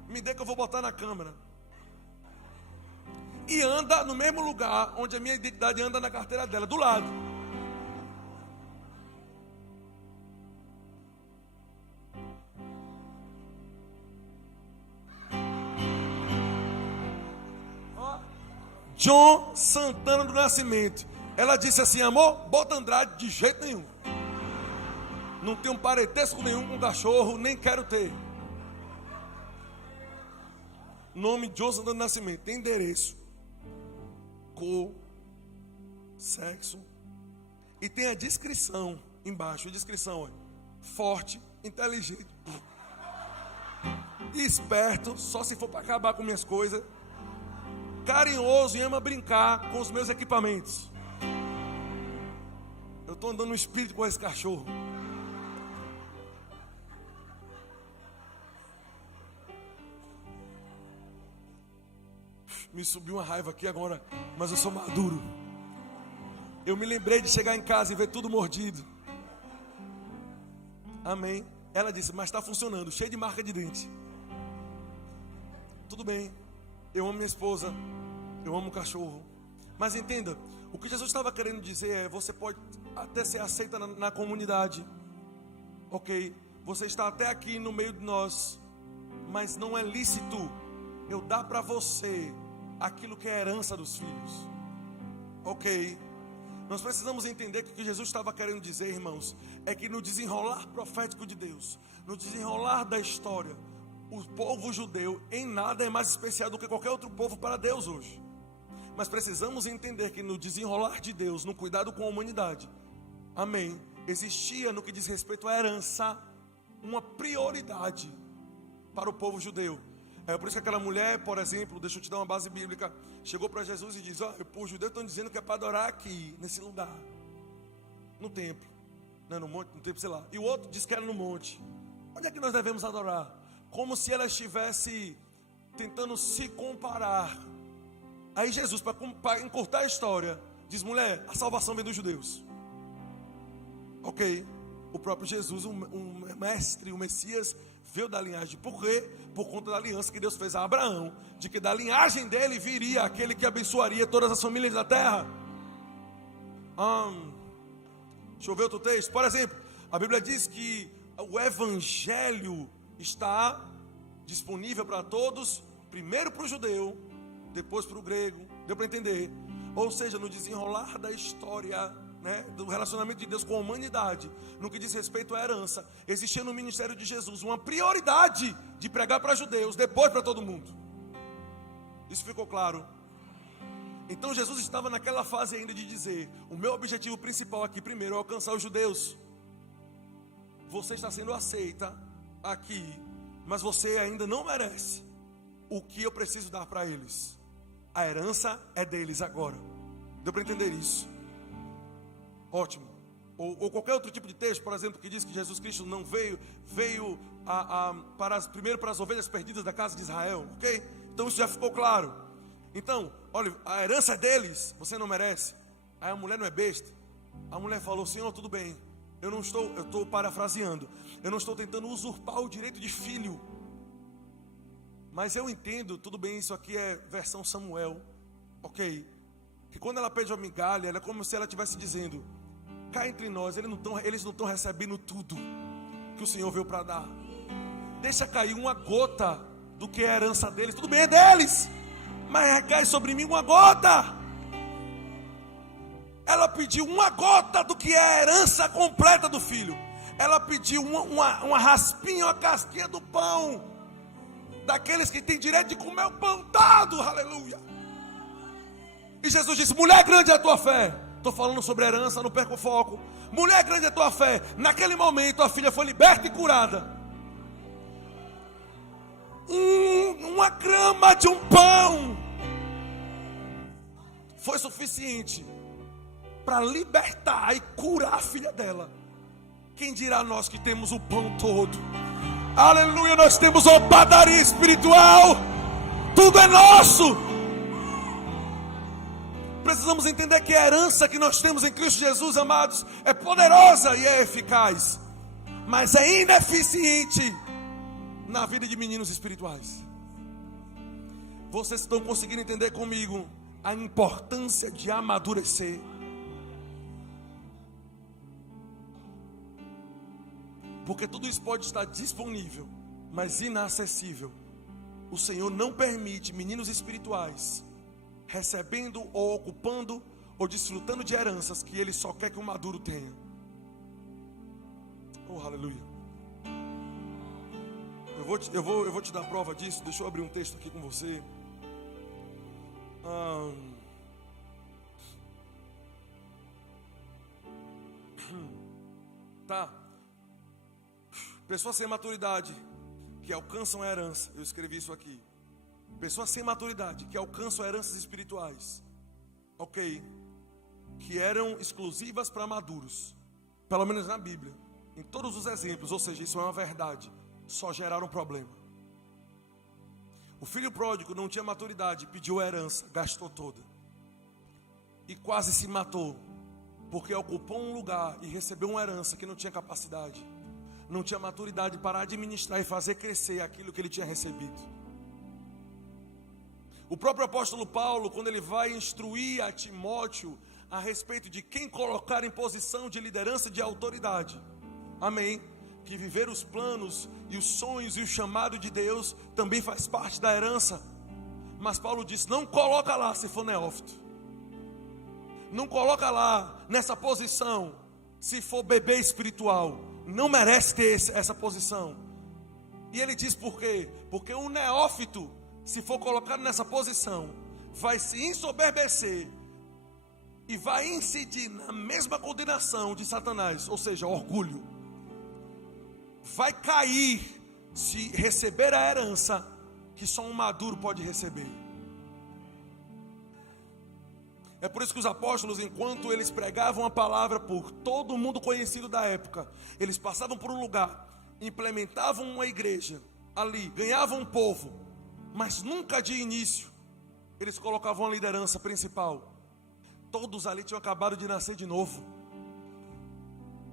Me dê que eu vou botar na câmera. E anda no mesmo lugar onde a minha identidade anda na carteira dela, do lado. John Santana do Nascimento. Ela disse assim: amor, bota Andrade de jeito nenhum. Não tenho parentesco nenhum com cachorro, nem quero ter. Nome John Santana do Nascimento. Tem endereço, cor, sexo. E tem a descrição embaixo. A descrição, olha: forte, inteligente, esperto, só se for para acabar com minhas coisas, carinhoso e ama brincar com os meus equipamentos. Eu estou andando no espírito com esse cachorro. Me subiu uma raiva aqui agora, mas eu sou maduro. Eu me lembrei de chegar em casa e ver tudo mordido. Amém. Ela disse: mas está funcionando, cheio de marca de dente. Tudo bem. Eu amo minha esposa, eu amo o cachorro. Mas entenda, o que Jesus estava querendo dizer é: você pode até ser aceita na comunidade, ok? Você está até aqui no meio de nós, mas não é lícito eu dar para você aquilo que é herança dos filhos. Ok? Nós precisamos entender que o que Jesus estava querendo dizer, irmãos, é que no desenrolar profético de Deus, no desenrolar da história, o povo judeu em nada é mais especial do que qualquer outro povo para Deus hoje. Mas precisamos entender que no desenrolar de Deus, no cuidado com a humanidade, amém, existia no que diz respeito à herança, uma prioridade para o povo judeu. É por isso que aquela mulher, por exemplo, deixa eu te dar uma base bíblica, chegou para Jesus e diz: os judeus estão dizendo que é para adorar aqui, nesse lugar, no templo, não, no monte, no templo, sei lá. E o outro diz que era no monte. Onde é que nós devemos adorar? Como se ela estivesse tentando se comparar. Aí Jesus, para encurtar a história, diz: mulher, a salvação vem dos judeus. Ok, o próprio Jesus, o mestre, o Messias, veio da linhagem. Por quê? Por conta da aliança que Deus fez a Abraão, de que da linhagem dele viria aquele que abençoaria todas as famílias da terra. Deixa eu ver outro texto. Por exemplo, a Bíblia diz que o evangelho está disponível para todos, primeiro para o judeu, depois para o grego. Deu para entender? Ou seja, no desenrolar da história, né, do relacionamento de Deus com a humanidade, no que diz respeito à herança, existia no ministério de Jesus uma prioridade de pregar para judeus, depois para todo mundo. Isso ficou claro? Então Jesus estava naquela fase ainda de dizer: o meu objetivo principal aqui primeiro é alcançar os judeus. Você está sendo aceita aqui, mas você ainda não merece o que eu preciso dar para eles. A herança é deles agora. Deu para entender isso? Ótimo. Ou qualquer outro tipo de texto, por exemplo, que diz que Jesus Cristo não veio primeiro para as ovelhas perdidas da casa de Israel, ok? Então isso já ficou claro. Então, olha, a herança é deles, você não merece. Aí a mulher não é besta. A mulher falou: Senhor, tudo bem, eu estou parafraseando, eu não estou tentando usurpar o direito de filho, mas eu entendo, tudo bem, isso aqui é versão Samuel, ok? Que quando ela pede uma migalha, ela é como se ela estivesse dizendo: cá entre nós, eles não estão recebendo tudo que o Senhor veio para dar. Deixa cair uma gota do que é a herança deles. Tudo bem, é deles, mas recai sobre mim uma gota. Ela pediu uma gota do que é a herança completa do filho. Ela pediu uma raspinha, uma casquinha do pão, daqueles que têm direito de comer o pão todo, aleluia. E Jesus disse: mulher, grande é a tua fé. Estou falando sobre herança, não perca o foco. Mulher, grande é a tua fé. Naquele momento a filha foi liberta e curada. Uma grama de um pão foi suficiente para libertar e curar a filha dela. Quem dirá nós que temos o pão todo? Aleluia, nós temos uma padaria espiritual. Tudo é nosso. Precisamos entender que a herança que nós temos em Cristo Jesus, amados, é poderosa e é eficaz, mas é ineficiente na vida de meninos espirituais. Vocês estão conseguindo entender comigo a importância de amadurecer? Porque tudo isso pode estar disponível, mas inacessível. O Senhor não permite meninos espirituais recebendo ou ocupando ou desfrutando de heranças que Ele só quer que o maduro tenha. Oh, aleluia. Eu vou te dar prova disso. Deixa eu abrir um texto aqui com você. Tá. Pessoas sem maturidade que alcançam a herança. Eu escrevi isso aqui. Pessoas sem maturidade que alcançam heranças espirituais, ok, que eram exclusivas para maduros, pelo menos na Bíblia, em todos os exemplos, ou seja, isso é uma verdade, só geraram problema. O filho pródigo não tinha maturidade, pediu a herança, gastou toda e quase se matou, porque ocupou um lugar e recebeu uma herança que não tinha capacidade, não tinha maturidade para administrar e fazer crescer aquilo que ele tinha recebido. O próprio apóstolo Paulo, quando ele vai instruir a Timóteo a respeito de quem colocar em posição de liderança, de autoridade, amém, que viver os planos e os sonhos e o chamado de Deus também faz parte da herança. Mas Paulo disse: não coloca lá se for neófito. Não coloca lá nessa posição se for bebê espiritual. Não merece ter essa posição. E ele diz por quê? Porque um neófito, se for colocado nessa posição, vai se ensoberbecer e vai incidir na mesma condenação de Satanás, ou seja, orgulho. Vai cair se receber a herança que só um maduro pode receber. É por isso que os apóstolos, enquanto eles pregavam a palavra por todo mundo conhecido da época, eles passavam por um lugar, implementavam uma igreja ali, ganhavam um povo, mas nunca de início eles colocavam a liderança principal. Todos ali tinham acabado de nascer de novo.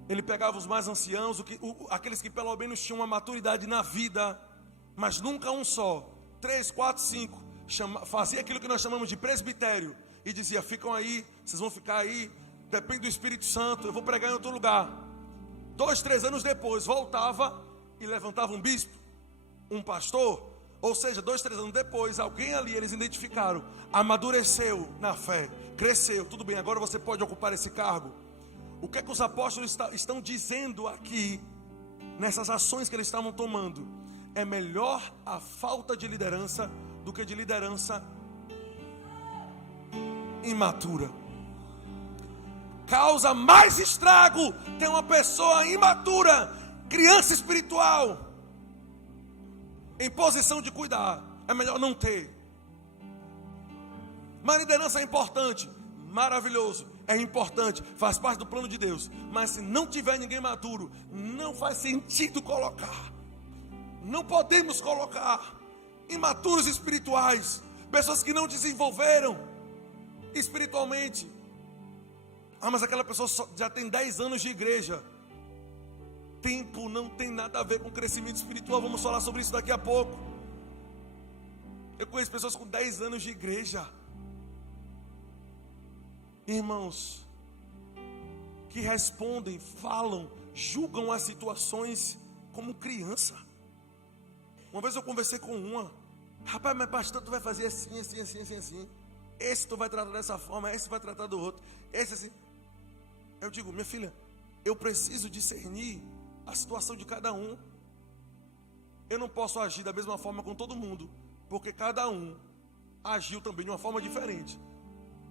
Ele pegava os mais anciãos, aqueles que pelo menos tinham uma maturidade na vida, mas nunca um só. 3, 4, 5, fazia aquilo que nós chamamos de presbitério, e dizia: ficam aí, vocês vão ficar aí, depende do Espírito Santo, eu vou pregar em outro lugar. 2, 3 anos depois, voltava e levantava um bispo, um pastor. Ou seja, 2, 3 anos depois, alguém ali, eles identificaram, amadureceu na fé, cresceu, tudo bem, agora você pode ocupar esse cargo. O que é que os apóstolos estão dizendo aqui, nessas ações que eles estavam tomando? É melhor a falta de liderança do que de liderança imatura. Causa mais estrago ter uma pessoa imatura, criança espiritual, em posição de cuidar. É melhor não ter. Mas liderança é importante, maravilhoso, é importante, faz parte do plano de Deus. Mas se não tiver ninguém maduro, não faz sentido colocar. Não podemos colocar imaturos espirituais, pessoas que não desenvolveram espiritualmente. Ah, mas aquela pessoa já tem 10 anos de igreja. Tempo não tem nada a ver com crescimento espiritual. Vamos falar sobre isso daqui a pouco. Eu conheço pessoas com 10 anos de igreja, irmãos, que respondem, falam, julgam as situações como criança. Uma vez eu conversei com uma: rapaz, mas pastor, tu vai fazer assim, assim, assim, assim, assim. Esse tu vai tratar dessa forma, esse vai tratar do outro, esse assim. Eu digo: minha filha, eu preciso discernir a situação de cada um. Eu não posso agir da mesma forma com todo mundo, porque cada um agiu também de uma forma diferente.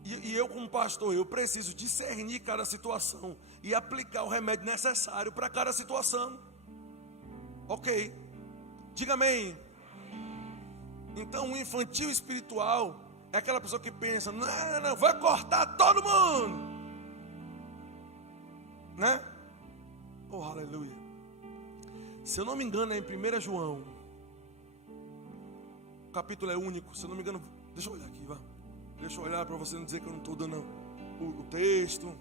E eu, como pastor, eu preciso discernir cada situação e aplicar o remédio necessário para cada situação. Ok? Diga amém. Então, o infantil espiritual é aquela pessoa que pensa: não, vai cortar todo mundo, né? Oh, aleluia. Se eu não me engano, é em 1 João. O capítulo é único. Se eu não me engano, deixa eu olhar aqui, vá. Deixa eu olhar para você não dizer que eu não estou dando o texto.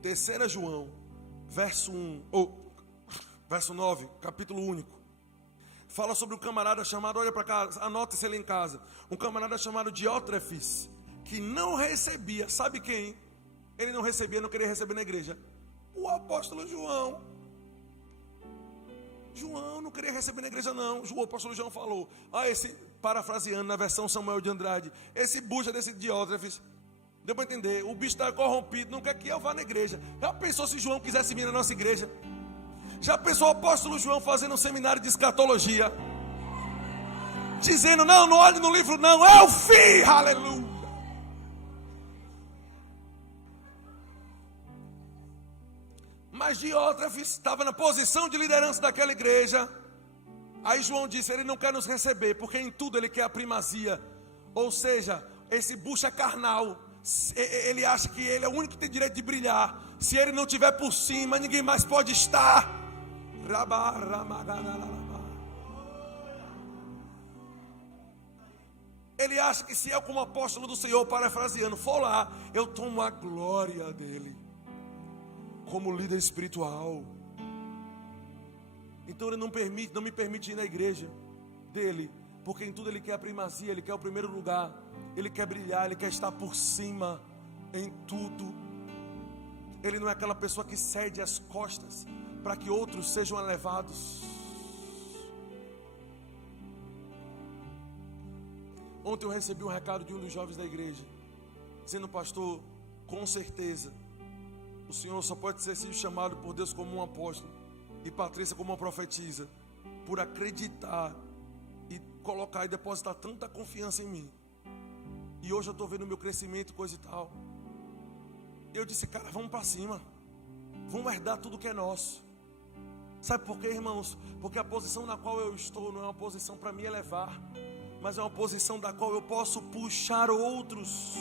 3 João, verso 1, verso 9, capítulo único. Fala sobre um camarada chamado, olha para cá, anota isso ali em casa. Um camarada chamado Diótrefes, que não recebia, sabe quem? Ele não recebia, não queria receber na igreja. O apóstolo João. João não queria receber na igreja não. O apóstolo João falou: esse, parafraseando na versão Samuel de Andrade, esse bucha desse Diótrefes, deu para entender, o bicho está corrompido, não quer que eu vá na igreja. Já pensou se João quisesse vir na nossa igreja? Já pensou o apóstolo João fazendo um seminário de escatologia, dizendo: não olhe no livro não, é o fim, aleluia. Mas Diótrefes estava na posição de liderança daquela igreja. Aí João disse: ele não quer nos receber, porque em tudo ele quer a primazia. Ou seja, esse bucha carnal, ele acha que ele é o único que tem direito de brilhar. Se ele não estiver por cima, ninguém mais pode estar. Ele acha que se eu, como apóstolo do Senhor, parafraseando, for lá, eu tomo a glória dele como líder espiritual. Então ele não me permite ir na igreja dele, porque em tudo ele quer a primazia, ele quer o primeiro lugar, ele quer brilhar, ele quer estar por cima em tudo. Ele não é aquela pessoa que cede as costas para que outros sejam elevados. Ontem eu recebi um recado de um dos jovens da igreja, dizendo: pastor, com certeza, o senhor só pode ser sido chamado por Deus como um apóstolo e Patrícia como uma profetisa, por acreditar e colocar e depositar tanta confiança em mim. E hoje eu estou vendo o meu crescimento, coisa e tal. Eu disse: cara, vamos para cima, vamos herdar tudo que é nosso. Sabe por quê, irmãos? Porque a posição na qual eu estou não é uma posição para me elevar, mas é uma posição da qual eu posso puxar outros.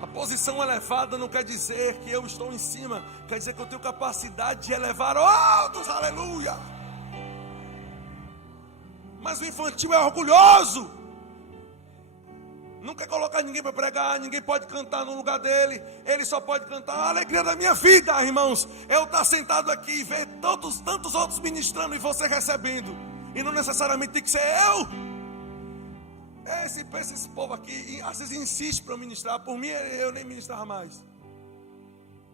A posição elevada não quer dizer que eu estou em cima, quer dizer que eu tenho capacidade de elevar outros, aleluia. Mas o infantil é orgulhoso, não quer colocar ninguém para pregar, ninguém pode cantar no lugar dele, ele só pode cantar a alegria da minha vida, irmãos. Eu estar sentado aqui e ver tantos outros ministrando e você recebendo, e não necessariamente tem que ser eu. Esse povo aqui, às vezes insiste para eu ministrar, por mim eu nem ministrava mais.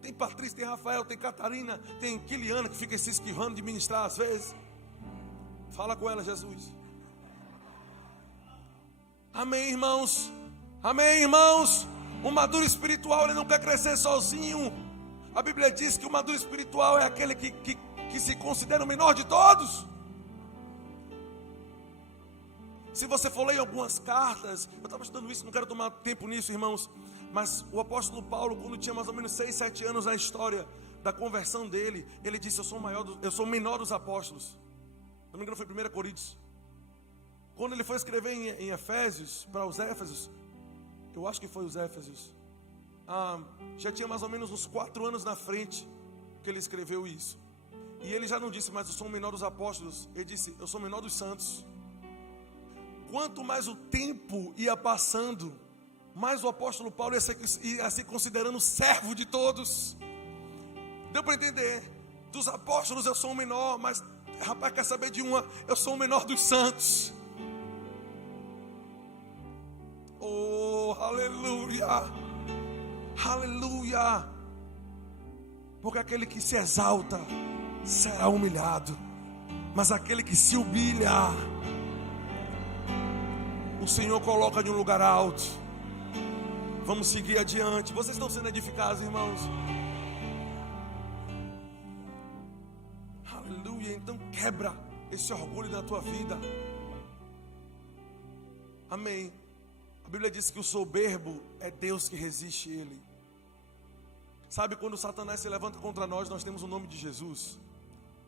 Tem Patrícia, tem Rafael, tem Catarina, tem Kiliana que fica se esquivando de ministrar às vezes. Fala com ela, Jesus. Amém, irmãos? Amém, irmãos? O maduro espiritual, ele não quer crescer sozinho. A Bíblia diz que o maduro espiritual é aquele que se considera o menor de todos. Se você for ler algumas cartas, eu estava estudando isso, não quero tomar tempo nisso, irmãos, mas o apóstolo Paulo, quando tinha mais ou menos 6, 7 anos na história da conversão dele, ele disse: eu sou o menor dos apóstolos. Se não me engano foi 1 Coríntios. Quando ele foi escrever em Efésios, para os Éfesos, eu acho que foi os Éfesos, já tinha mais ou menos uns 4 anos na frente que ele escreveu isso. E ele já não disse: mas eu sou o menor dos apóstolos, ele disse: eu sou o menor dos santos. Quanto mais o tempo ia passando, mais o apóstolo Paulo ia se considerando servo de todos. Deu para entender? Dos apóstolos eu sou o menor, mas rapaz, quer saber de uma? Eu sou o menor dos santos. Oh, aleluia, aleluia. Porque aquele que se exalta será humilhado, mas aquele que se humilha, o Senhor coloca de um lugar alto. Vamos seguir adiante. Vocês estão sendo edificados, irmãos? Aleluia. Então quebra esse orgulho da tua vida. Amém. A Bíblia diz que o soberbo é Deus que resiste ele. Sabe, quando Satanás se levanta contra nós, nós temos o nome de Jesus.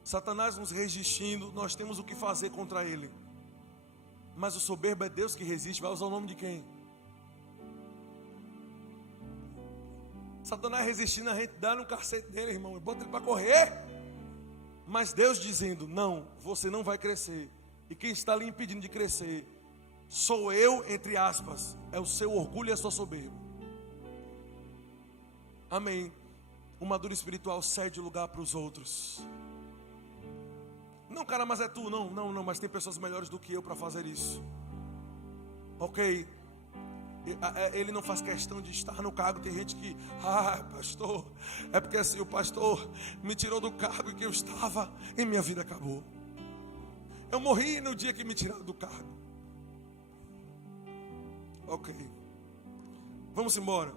Satanás nos resistindo, nós temos o que fazer contra ele. Mas o soberbo é Deus que resiste. Vai usar o nome de quem? Satanás resistindo, a gente dá no cacete dele, irmão, e bota ele para correr. Mas Deus dizendo: não, você não vai crescer. E quem está lhe impedindo de crescer sou eu, entre aspas. É o seu orgulho e a sua soberba. Amém. O maduro espiritual cede o lugar para os outros. Não, cara, mas é tu. Não, mas tem pessoas melhores do que eu para fazer isso. Ok. Ele não faz questão de estar no cargo. Tem gente que: pastor, é porque assim o pastor me tirou do cargo em que eu estava e minha vida acabou. Eu morri no dia que me tiraram do cargo. Ok. Vamos embora.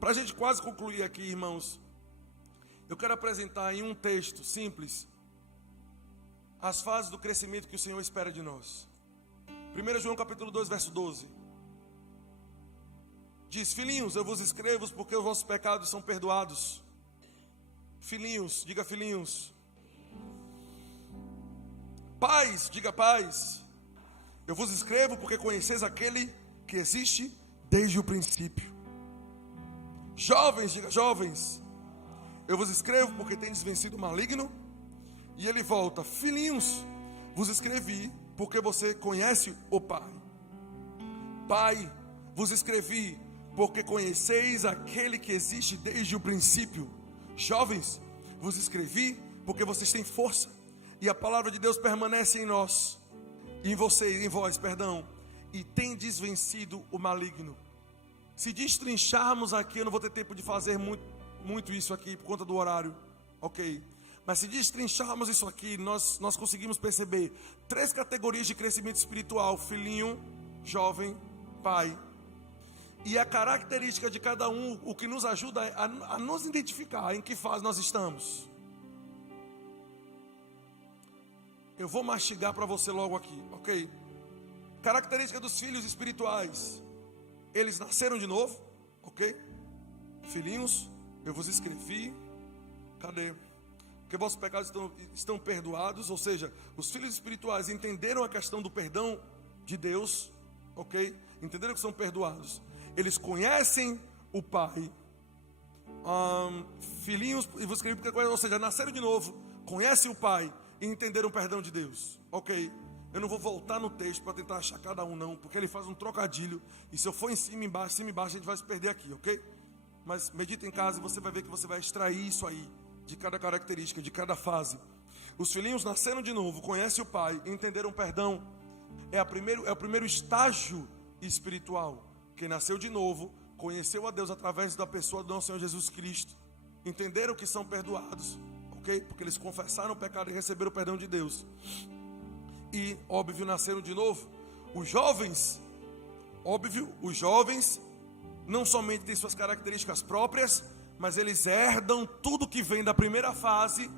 Para a gente quase concluir aqui, irmãos, eu quero apresentar em um texto simples as fases do crescimento que o Senhor espera de nós. 1 João capítulo 2, verso 12. Diz: filhinhos, eu vos escrevo porque os vossos pecados são perdoados. Filhinhos, diga filhinhos. Pais, diga pais. Eu vos escrevo porque conheceis aquele que existe desde o princípio. Jovens, diga jovens. Eu vos escrevo porque tendes vencido o maligno. E ele volta: filhinhos, vos escrevi porque você conhece o Pai. Pai, vos escrevi porque conheceis aquele que existe desde o princípio. Jovens, vos escrevi porque vocês têm força e a palavra de Deus permanece em nós, em vós, e tendes vencido o maligno. Se destrincharmos aqui, eu não vou ter tempo de fazer muito isso aqui por conta do horário, ok? Mas se destrincharmos isso aqui, nós conseguimos perceber 3 categorias de crescimento espiritual: filhinho, jovem, pai. E a característica de cada um, o que nos ajuda a nos identificar em que fase nós estamos. Eu vou mastigar para você logo aqui, ok? Característica dos filhos espirituais. Eles nasceram de novo, ok? Filhinhos, eu vos escrevi. Cadê? Porque vossos pecados estão perdoados. Ou seja, os filhos espirituais entenderam a questão do perdão de Deus, ok? Entenderam que são perdoados. Eles conhecem o Pai. Filhinhos, e vos escrevi porque, ou seja, nasceram de novo, conhecem o Pai e entenderam o perdão de Deus, ok? Eu não vou voltar no texto para tentar achar cada um não, porque ele faz um trocadilho. E se eu for em cima e embaixo, a gente vai se perder aqui, ok? Mas medita em casa e você vai ver que você vai extrair isso aí, de cada característica, de cada fase. Os filhinhos nasceram de novo, conhecem o Pai, entenderam o perdão. É o primeiro estágio espiritual. Quem nasceu de novo, conheceu a Deus através da pessoa do nosso Senhor Jesus Cristo. Entenderam que são perdoados, ok? Porque eles confessaram o pecado e receberam o perdão de Deus. E, óbvio, nasceram de novo. Os jovens não somente têm suas características próprias, mas eles herdam tudo que vem da primeira fase,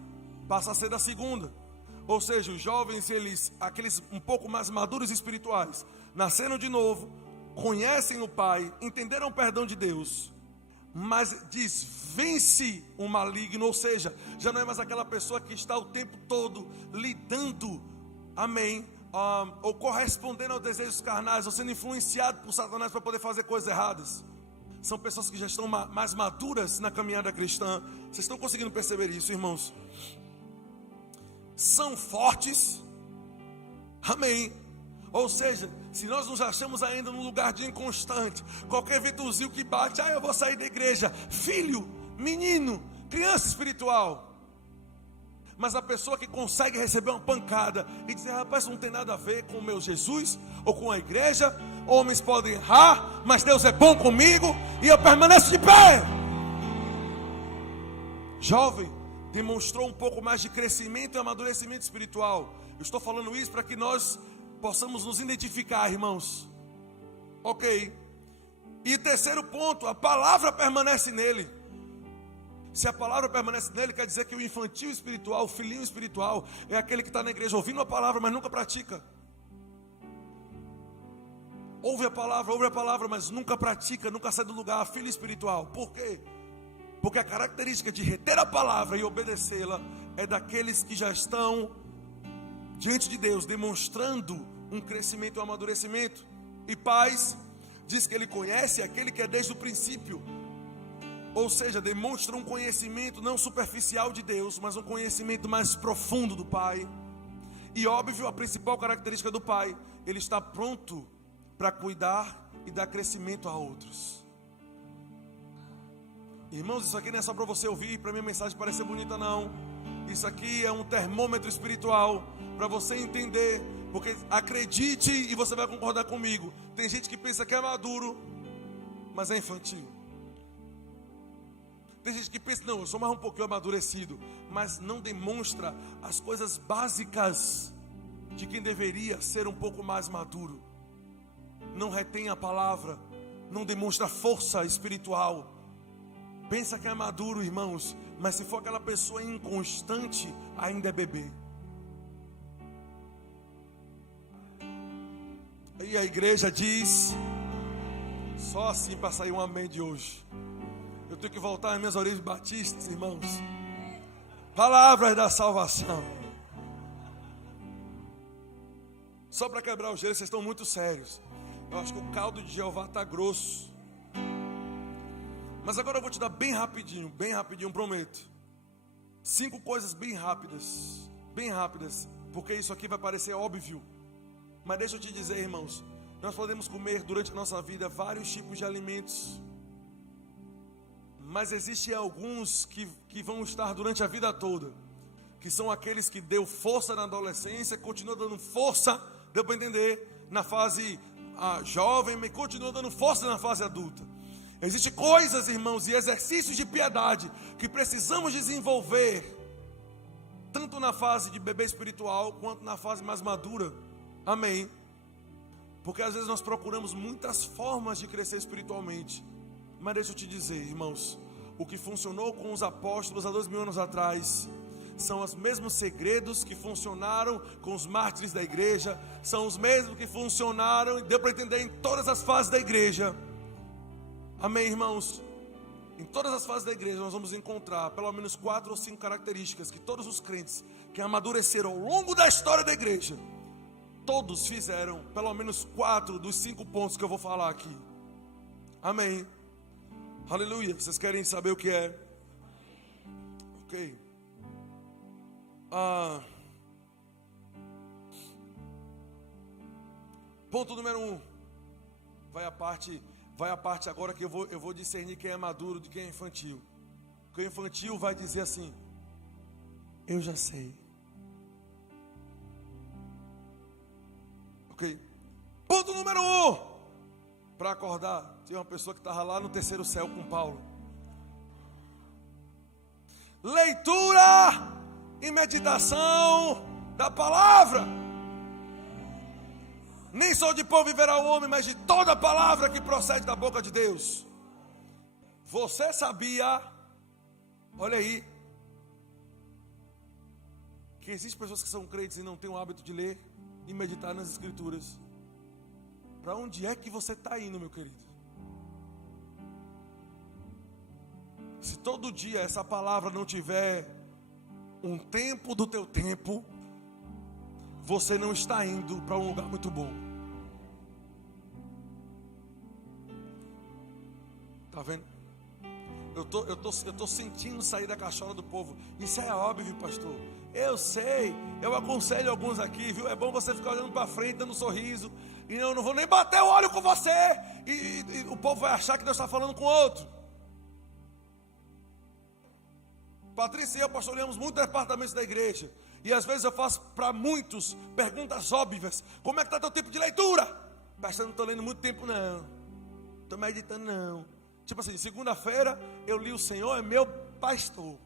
passa a ser da segunda. Ou seja, os jovens, aqueles um pouco mais maduros espirituais, nasceram de novo, conhecem o Pai, entenderam o perdão de Deus, mas desvence o maligno. Ou seja, já não é mais aquela pessoa que está o tempo todo lidando, amém, ou correspondendo aos desejos carnais, ou sendo influenciado por Satanás para poder fazer coisas erradas. São pessoas que já estão mais maduras na caminhada cristã. Vocês estão conseguindo perceber isso, irmãos? São fortes, amém. Ou seja, se nós nos achamos ainda num lugar de inconstante, qualquer ventozinho que bate, eu vou sair da igreja. Filho, menino, criança espiritual. Mas a pessoa que consegue receber uma pancada e dizer, rapaz, não tem nada a ver com o meu Jesus ou com a igreja. Homens podem errar, mas Deus é bom comigo e eu permaneço de pé. Jovem, demonstrou um pouco mais de crescimento e amadurecimento espiritual. Eu estou falando isso para que nós possamos nos identificar, irmãos. Ok. E terceiro ponto, a palavra permanece nele. Se a palavra permanece nele, quer dizer que o infantil espiritual, o filhinho espiritual, é aquele que está na igreja ouvindo a palavra, mas nunca pratica. Ouve a palavra, mas nunca pratica, nunca sai do lugar. Filho espiritual. Por quê? Porque a característica de reter a palavra e obedecê-la é daqueles que já estão diante de Deus, demonstrando um crescimento e um amadurecimento. E pais, diz que ele conhece aquele que é desde o princípio. Ou seja, demonstra um conhecimento não superficial de Deus, mas um conhecimento mais profundo do Pai. E óbvio, a principal característica do Pai, ele está pronto para cuidar e dar crescimento a outros. Irmãos, isso aqui não é só para você ouvir e para minha mensagem parecer bonita, não. Isso aqui é um termômetro espiritual para você entender. Porque acredite e você vai concordar comigo, tem gente que pensa que é maduro, mas é infantil. Tem gente que pensa, não, eu sou mais um pouquinho amadurecido, mas não demonstra as coisas básicas de quem deveria ser um pouco mais maduro. Não retém a palavra, não demonstra força espiritual. Pensa que é maduro, irmãos, mas se for aquela pessoa inconstante, ainda é bebê. E a igreja diz, só assim para sair um amém de hoje. Eu tenho que voltar às minhas origens batistas, irmãos. Palavras da salvação. Só para quebrar o gelo, vocês estão muito sérios. Eu acho que o caldo de Jeová está grosso. Mas agora eu vou te dar bem rapidinho, prometo. 5 coisas bem rápidas, porque isso aqui vai parecer óbvio. Mas deixa eu te dizer, irmãos, nós podemos comer durante a nossa vida vários tipos de alimentos. Mas existem alguns que vão estar durante a vida toda, que são aqueles que deu força na adolescência, continua dando força, deu para entender, na fase jovem, mas continua dando força na fase adulta. Existem coisas, irmãos, e exercícios de piedade que precisamos desenvolver, tanto na fase de bebê espiritual, quanto na fase mais madura. Amém. Porque às vezes nós procuramos muitas formas de crescer espiritualmente. Mas deixa eu te dizer, irmãos, o que funcionou com os apóstolos há 2000 anos atrás são os mesmos segredos que funcionaram com os mártires da igreja, são os mesmos que funcionaram, e deu para entender, em todas as fases da igreja. Amém, irmãos? Em todas as fases da igreja nós vamos encontrar pelo menos 4 ou 5 características que todos os crentes que amadureceram ao longo da história da igreja, todos fizeram pelo menos 4 dos 5 pontos que eu vou falar aqui. Amém. Aleluia. Vocês querem saber o que é? Ok. Ponto número 1. Vai a parte agora que eu vou discernir quem é maduro de quem é infantil. Quem é infantil vai dizer assim: eu já sei. Ok. Ponto número 1. Para acordar, tinha uma pessoa que estava lá no terceiro céu com Paulo. Leitura e meditação da palavra. Nem só de pão viverá o homem, mas de toda a palavra que procede da boca de Deus. Você sabia, olha aí, que existem pessoas que são crentes e não têm o hábito de ler e meditar nas escrituras? Para onde é que você está indo, meu querido? Se todo dia essa palavra não tiver um tempo do teu tempo, você não está indo para um lugar muito bom. Tá vendo? Eu tô sentindo sair da cachola do povo. Isso é óbvio, pastor. Eu sei. Eu aconselho alguns aqui, viu? É bom você ficar olhando para frente, dando um sorriso. E eu não vou nem bater o olho com você. E o povo vai achar que Deus está falando com outro. Patrícia e eu pastoreamos muitos departamentos da igreja. E às vezes eu faço para muitos perguntas óbvias. Como é que está teu tempo de leitura? Pastor, não estou lendo muito tempo não. Estou meditando não. Tipo assim, segunda-feira eu li: o Senhor é meu pastor.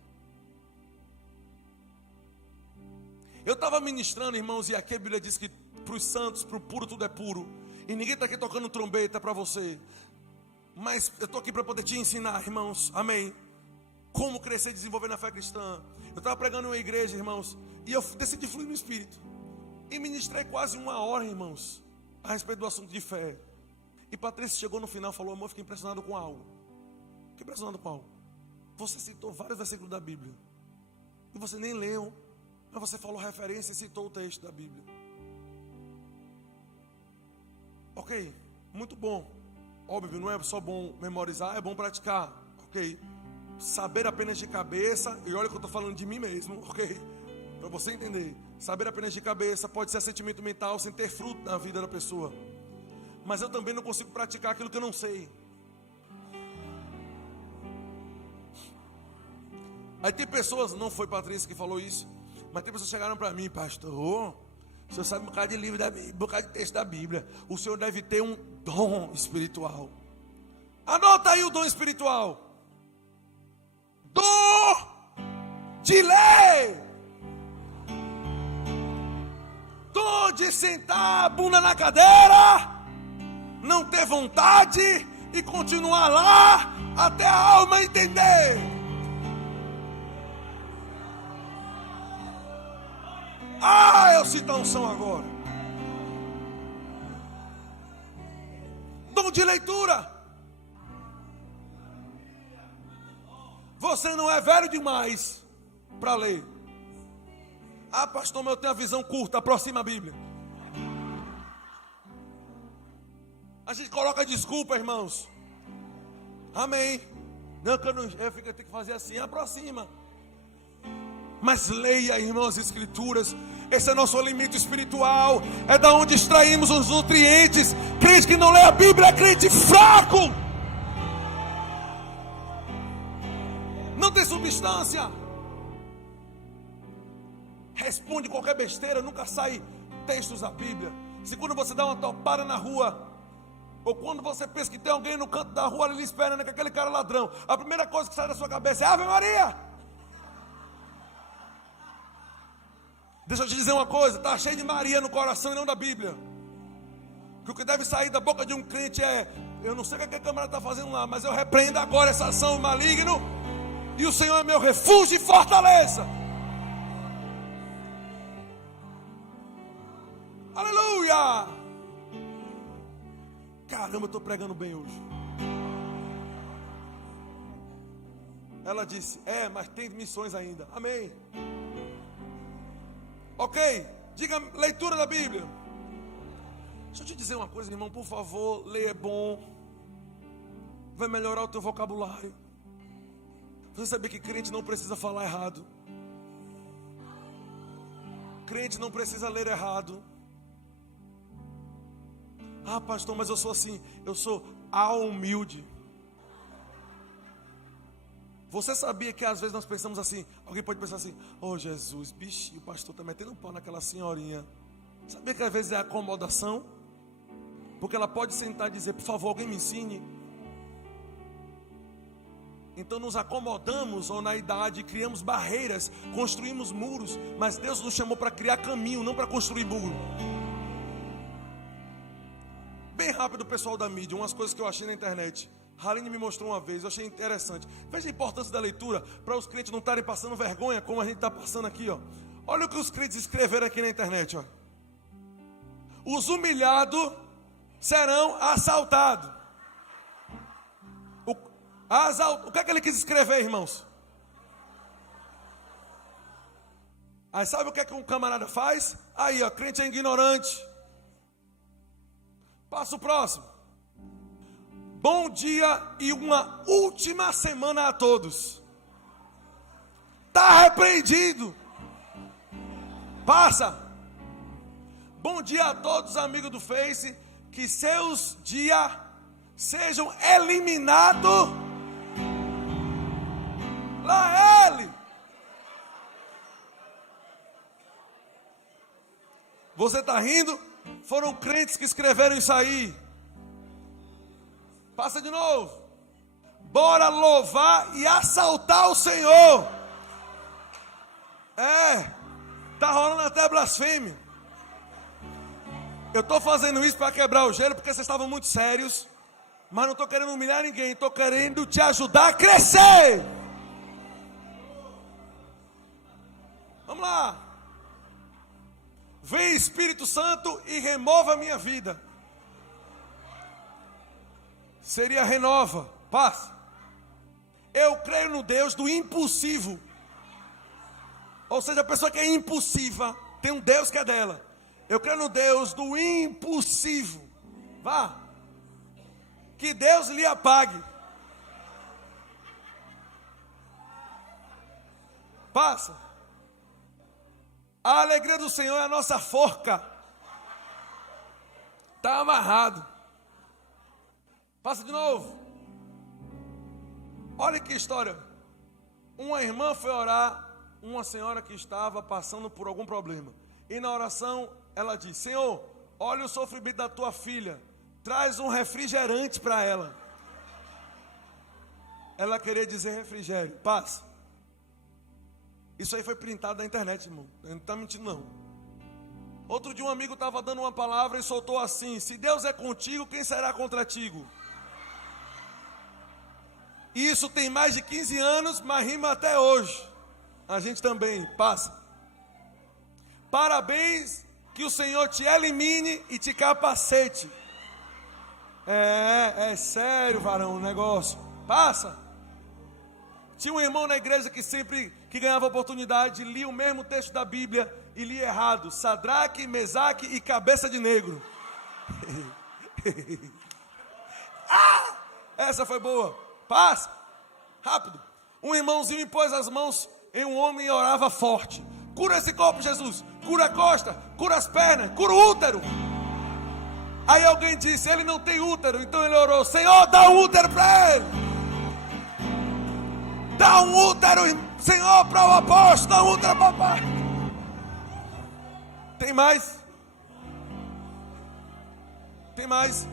Eu estava ministrando, irmãos, e aqui a Bíblia diz que para os santos, para o puro, tudo é puro. E ninguém está aqui tocando trombeta para você. Mas eu estou aqui para poder te ensinar, irmãos, amém, como crescer e desenvolver na fé cristã. Eu estava pregando em uma igreja, irmãos, e eu decidi fluir no Espírito. E ministrei quase 1 hora, irmãos, a respeito do assunto de fé. E Patrícia chegou no final e falou: amor, eu fiquei impressionado com algo. Fiquei impressionado com algo. Você citou vários versículos da Bíblia. E você nem leu. Mas você falou referência e citou o texto da Bíblia. Ok, muito bom. Óbvio, não é só bom memorizar, é bom praticar. Ok. Saber apenas de cabeça, e olha que eu estou falando de mim mesmo, ok? Para você entender. Saber apenas de cabeça pode ser sentimento mental sem ter fruto na vida da pessoa. Mas eu também não consigo praticar aquilo que eu não sei. Aí tem pessoas, não foi Patrícia que falou isso, mas tem pessoas que chegaram para mim: pastor, o senhor sabe um bocado de livro da Bíblia, um bocado de texto da Bíblia. O senhor deve ter um dom espiritual. Anota aí o dom espiritual. Dom de ler. Dom de sentar a bunda na cadeira, não ter vontade e continuar lá até a alma entender. Eu sinto a unção agora. Dom de leitura. Você não é velho demais para ler. Pastor, mas eu tenho a visão curta. Aproxima a Bíblia. A gente coloca desculpa, irmãos. Amém. Não, eu tenho que fazer assim. Aproxima. Mas leia, irmãos, as escrituras. Esse é nosso alimento espiritual. É da onde extraímos os nutrientes. Crente que não lê a Bíblia é crente fraco. Não tem substância. Responde qualquer besteira. Nunca sai textos da Bíblia. Se quando você dá uma topada na rua, ou quando você pensa que tem alguém no canto da rua ali esperando, que aquele cara é ladrão, a primeira coisa que sai da sua cabeça é Ave Maria. Deixa eu te dizer uma coisa: está cheio de Maria no coração e não da Bíblia. que o que deve sair da boca de um crente é: eu não sei o que a camarada está fazendo lá, mas eu repreendo agora essa ação maligna, e o Senhor é meu refúgio e fortaleza. Aleluia! Caramba, eu estou pregando bem hoje. Ela disse: mas tem missões ainda. Amém. Ok, diga leitura da Bíblia. Deixa eu te dizer uma coisa, irmão, por favor, ler é bom. Vai melhorar o teu vocabulário. Você sabia que crente não precisa falar errado? Crente não precisa ler errado. Ah, pastor, mas eu sou assim, eu sou humilde. Você sabia que às vezes nós pensamos assim, alguém pode pensar assim: oh Jesus, bichinho, o pastor está metendo um pau naquela senhorinha. Sabia que às vezes é acomodação? Porque ela pode sentar e dizer: por favor, alguém me ensine. Então nos acomodamos, ou na idade criamos barreiras, construímos muros. Mas Deus nos chamou para criar caminho, não para construir muro. Bem rápido, pessoal da mídia, umas coisas que eu achei na internet. Haline me mostrou uma vez, eu achei interessante. Veja a importância da leitura, para os crentes não estarem passando vergonha, como a gente está passando aqui, ó. Olha o que os crentes escreveram aqui na internet, ó. Os humilhados serão assaltados. O que é que ele quis escrever, irmãos? Aí sabe o que é que um camarada faz? Aí, ó, crente é ignorante. Passa o próximo. Bom dia e uma última semana a todos. Está repreendido. Passa. Bom dia a todos, amigos do Face. Que seus dias sejam eliminados. Lá ele. Você está rindo? Foram crentes que escreveram isso aí. Passa de novo. Bora louvar e assaltar o Senhor. Tá rolando até blasfêmia. Eu estou fazendo isso para quebrar o gelo, porque vocês estavam muito sérios. Mas não estou querendo humilhar ninguém, estou querendo te ajudar a crescer. Vamos lá. Vem Espírito Santo e remova a minha vida. Seria renova, paz. Eu creio no Deus do impossível. Ou seja, a pessoa que é impulsiva tem um Deus que é dela. Eu creio no Deus do impossível. Vá. Que Deus lhe apague. Passa. A alegria do Senhor é a nossa forca. Está amarrado. Passa de novo. Olha que história. Uma irmã foi orar, uma senhora que estava passando por algum problema. E na oração ela disse: Senhor, olha o sofrimento da tua filha. Traz um refrigerante para ela. Ela queria dizer refrigério. Passa. Isso aí foi printado na internet, irmão. Não está mentindo, não. Outro dia um amigo estava dando uma palavra e soltou assim: se Deus é contigo, quem será contra ti? Isso tem mais de 15 anos, mas rima até hoje. A gente também. Passa. Parabéns, que o Senhor te elimine e te capacete. É sério, varão, o negócio. Passa. Tinha um irmão na igreja que sempre que ganhava oportunidade, lia o mesmo texto da Bíblia e lia errado. Sadraque, Mesaque e cabeça de negro. Essa foi boa. Passa. Rápido. Um irmãozinho impôs as mãos em um homem e orava forte. Cura esse corpo, Jesus. Cura a costa, cura as pernas, cura o útero. Aí alguém disse: ele não tem útero. Então ele orou: Senhor, dá um útero para ele. Dá um útero, Senhor, para o apóstolo. Dá um útero para o papai. Tem mais? Tem mais?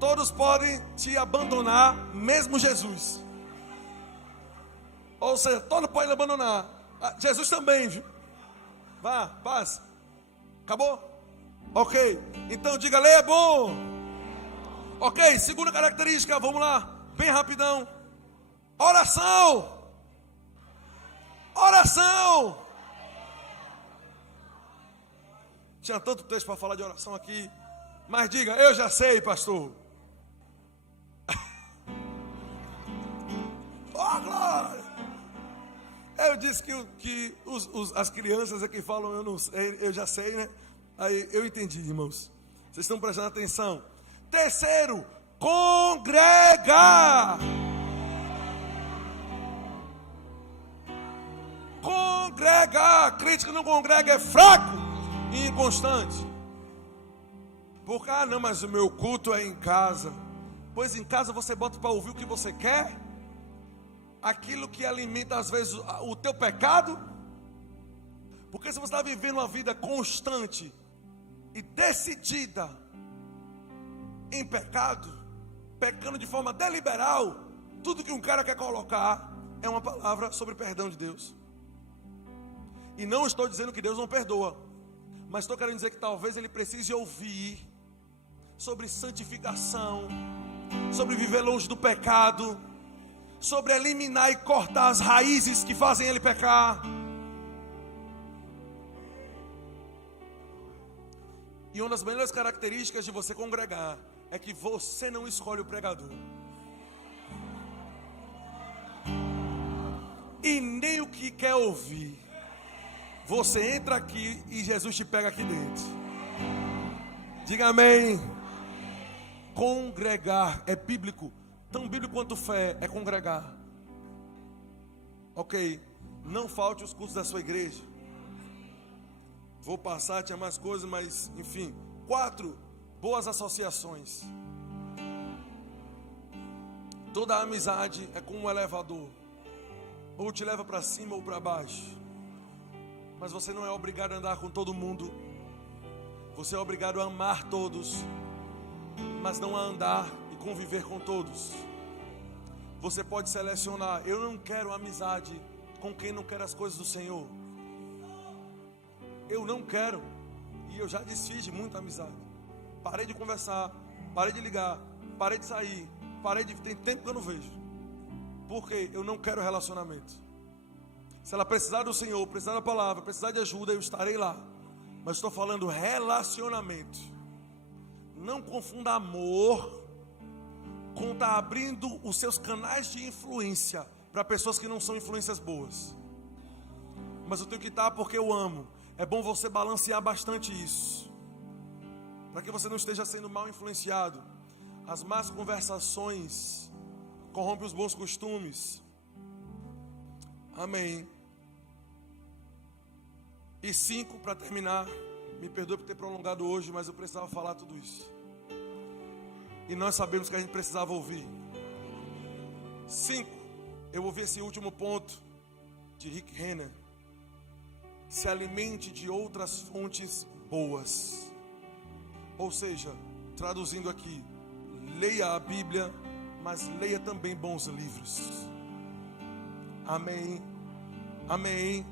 Todos podem te abandonar, mesmo Jesus. Ou seja, todos podem abandonar. Jesus também, viu? Vá, paz. Acabou? Ok. Então diga: ler é bom. Ok, segunda característica, vamos lá, bem rapidão. Oração. Oração. Tinha tanto texto para falar de oração aqui, mas diga, eu já sei, pastor. Oh, glória. Eu disse que as crianças aqui falam, eu não sei, eu já sei, né? Aí eu entendi, irmãos. Vocês estão prestando atenção. Terceiro, congregar. Congregar. Crente que não congrega é fraco e inconstante. Porque, não, mas o meu culto é em casa. Pois em casa você bota para ouvir o que você quer. Aquilo que alimenta às vezes o teu pecado. Porque se você está vivendo uma vida constante e decidida em pecado, pecando de forma deliberal, tudo que um cara quer colocar é uma palavra sobre perdão de Deus. E não estou dizendo que Deus não perdoa, mas estou querendo dizer que talvez ele precise ouvir sobre santificação, sobre viver longe do pecado, sobre eliminar e cortar as raízes que fazem ele pecar. E uma das melhores características de você congregar é que você não escolhe o pregador e nem o que quer ouvir. Você entra aqui e Jesus te pega aqui dentro. Diga amém. Congregar é bíblico. Tão bíblico quanto fé é congregar. Ok, não falte os cultos da sua igreja. Vou passar, tinha mais coisas, mas enfim. 4, boas associações. Toda amizade é como um elevador. Ou te leva para cima ou para baixo. Mas você não é obrigado a andar com todo mundo. Você é obrigado a amar todos, mas não a andar e conviver com todos. Você pode selecionar. Eu não quero amizade com quem não quer as coisas do Senhor. Eu não quero. E eu já desfiz de muita amizade. Parei de conversar, parei de ligar, parei de sair, tem tempo que eu não vejo. Porque eu não quero relacionamento. Se ela precisar do Senhor, precisar da palavra, precisar de ajuda, eu estarei lá. Mas estou falando relacionamento. Não confunda amor com estar abrindo os seus canais de influência para pessoas que não são influências boas. Mas eu tenho que estar porque eu amo. É bom você balancear bastante isso, para que você não esteja sendo mal influenciado. As más conversações corrompem os bons costumes. Amém. E 5, para terminar, me perdoe por ter prolongado hoje, mas eu precisava falar tudo isso. E nós sabemos que a gente precisava ouvir. 5, eu ouvi esse último ponto de Rick Renner. Se alimente de outras fontes boas. Ou seja, traduzindo aqui, leia a Bíblia, mas leia também bons livros. Amém. Amém.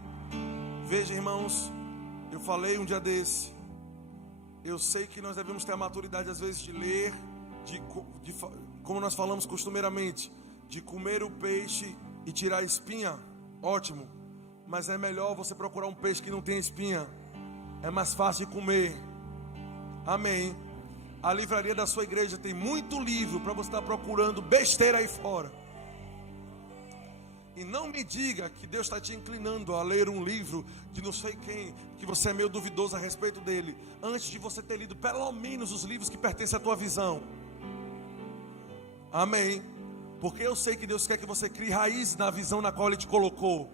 Veja, irmãos, eu falei um dia desse. Eu sei que nós devemos ter a maturidade às vezes de ler, como nós falamos costumeiramente, de comer o peixe e tirar a espinha. Ótimo. Mas é melhor você procurar um peixe que não tem espinha. É mais fácil de comer. Amém. A livraria da sua igreja tem muito livro para você estar procurando besteira aí fora. E não me diga que Deus está te inclinando a ler um livro de não sei quem, que você é meio duvidoso a respeito dele, antes de você ter lido pelo menos os livros que pertencem à tua visão. Amém. Porque eu sei que Deus quer que você crie raiz na visão na qual Ele te colocou.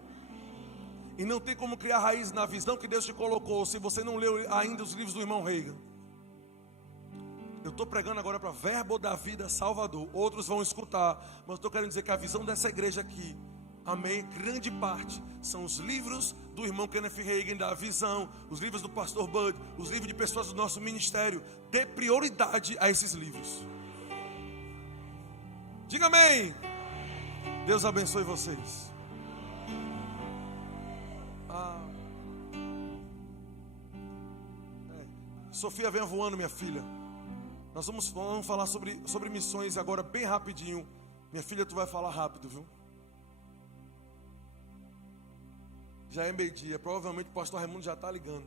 E não tem como criar raiz na visão que Deus te colocou se você não leu ainda os livros do irmão Reagan. Eu estou pregando agora para Verbo da Vida Salvador. Outros vão escutar, mas eu estou querendo dizer que a visão dessa igreja aqui, amém, grande parte são os livros do irmão Kenneth Reagan, da visão, os livros do pastor Bud, os livros de pessoas do nosso ministério. Dê prioridade a esses livros. Diga amém. Deus abençoe vocês. Sofia, venha voando, minha filha. Nós vamos falar sobre missões agora bem rapidinho. Minha filha, tu vai falar rápido, viu? Já é meio-dia, provavelmente o pastor Raimundo já está ligando.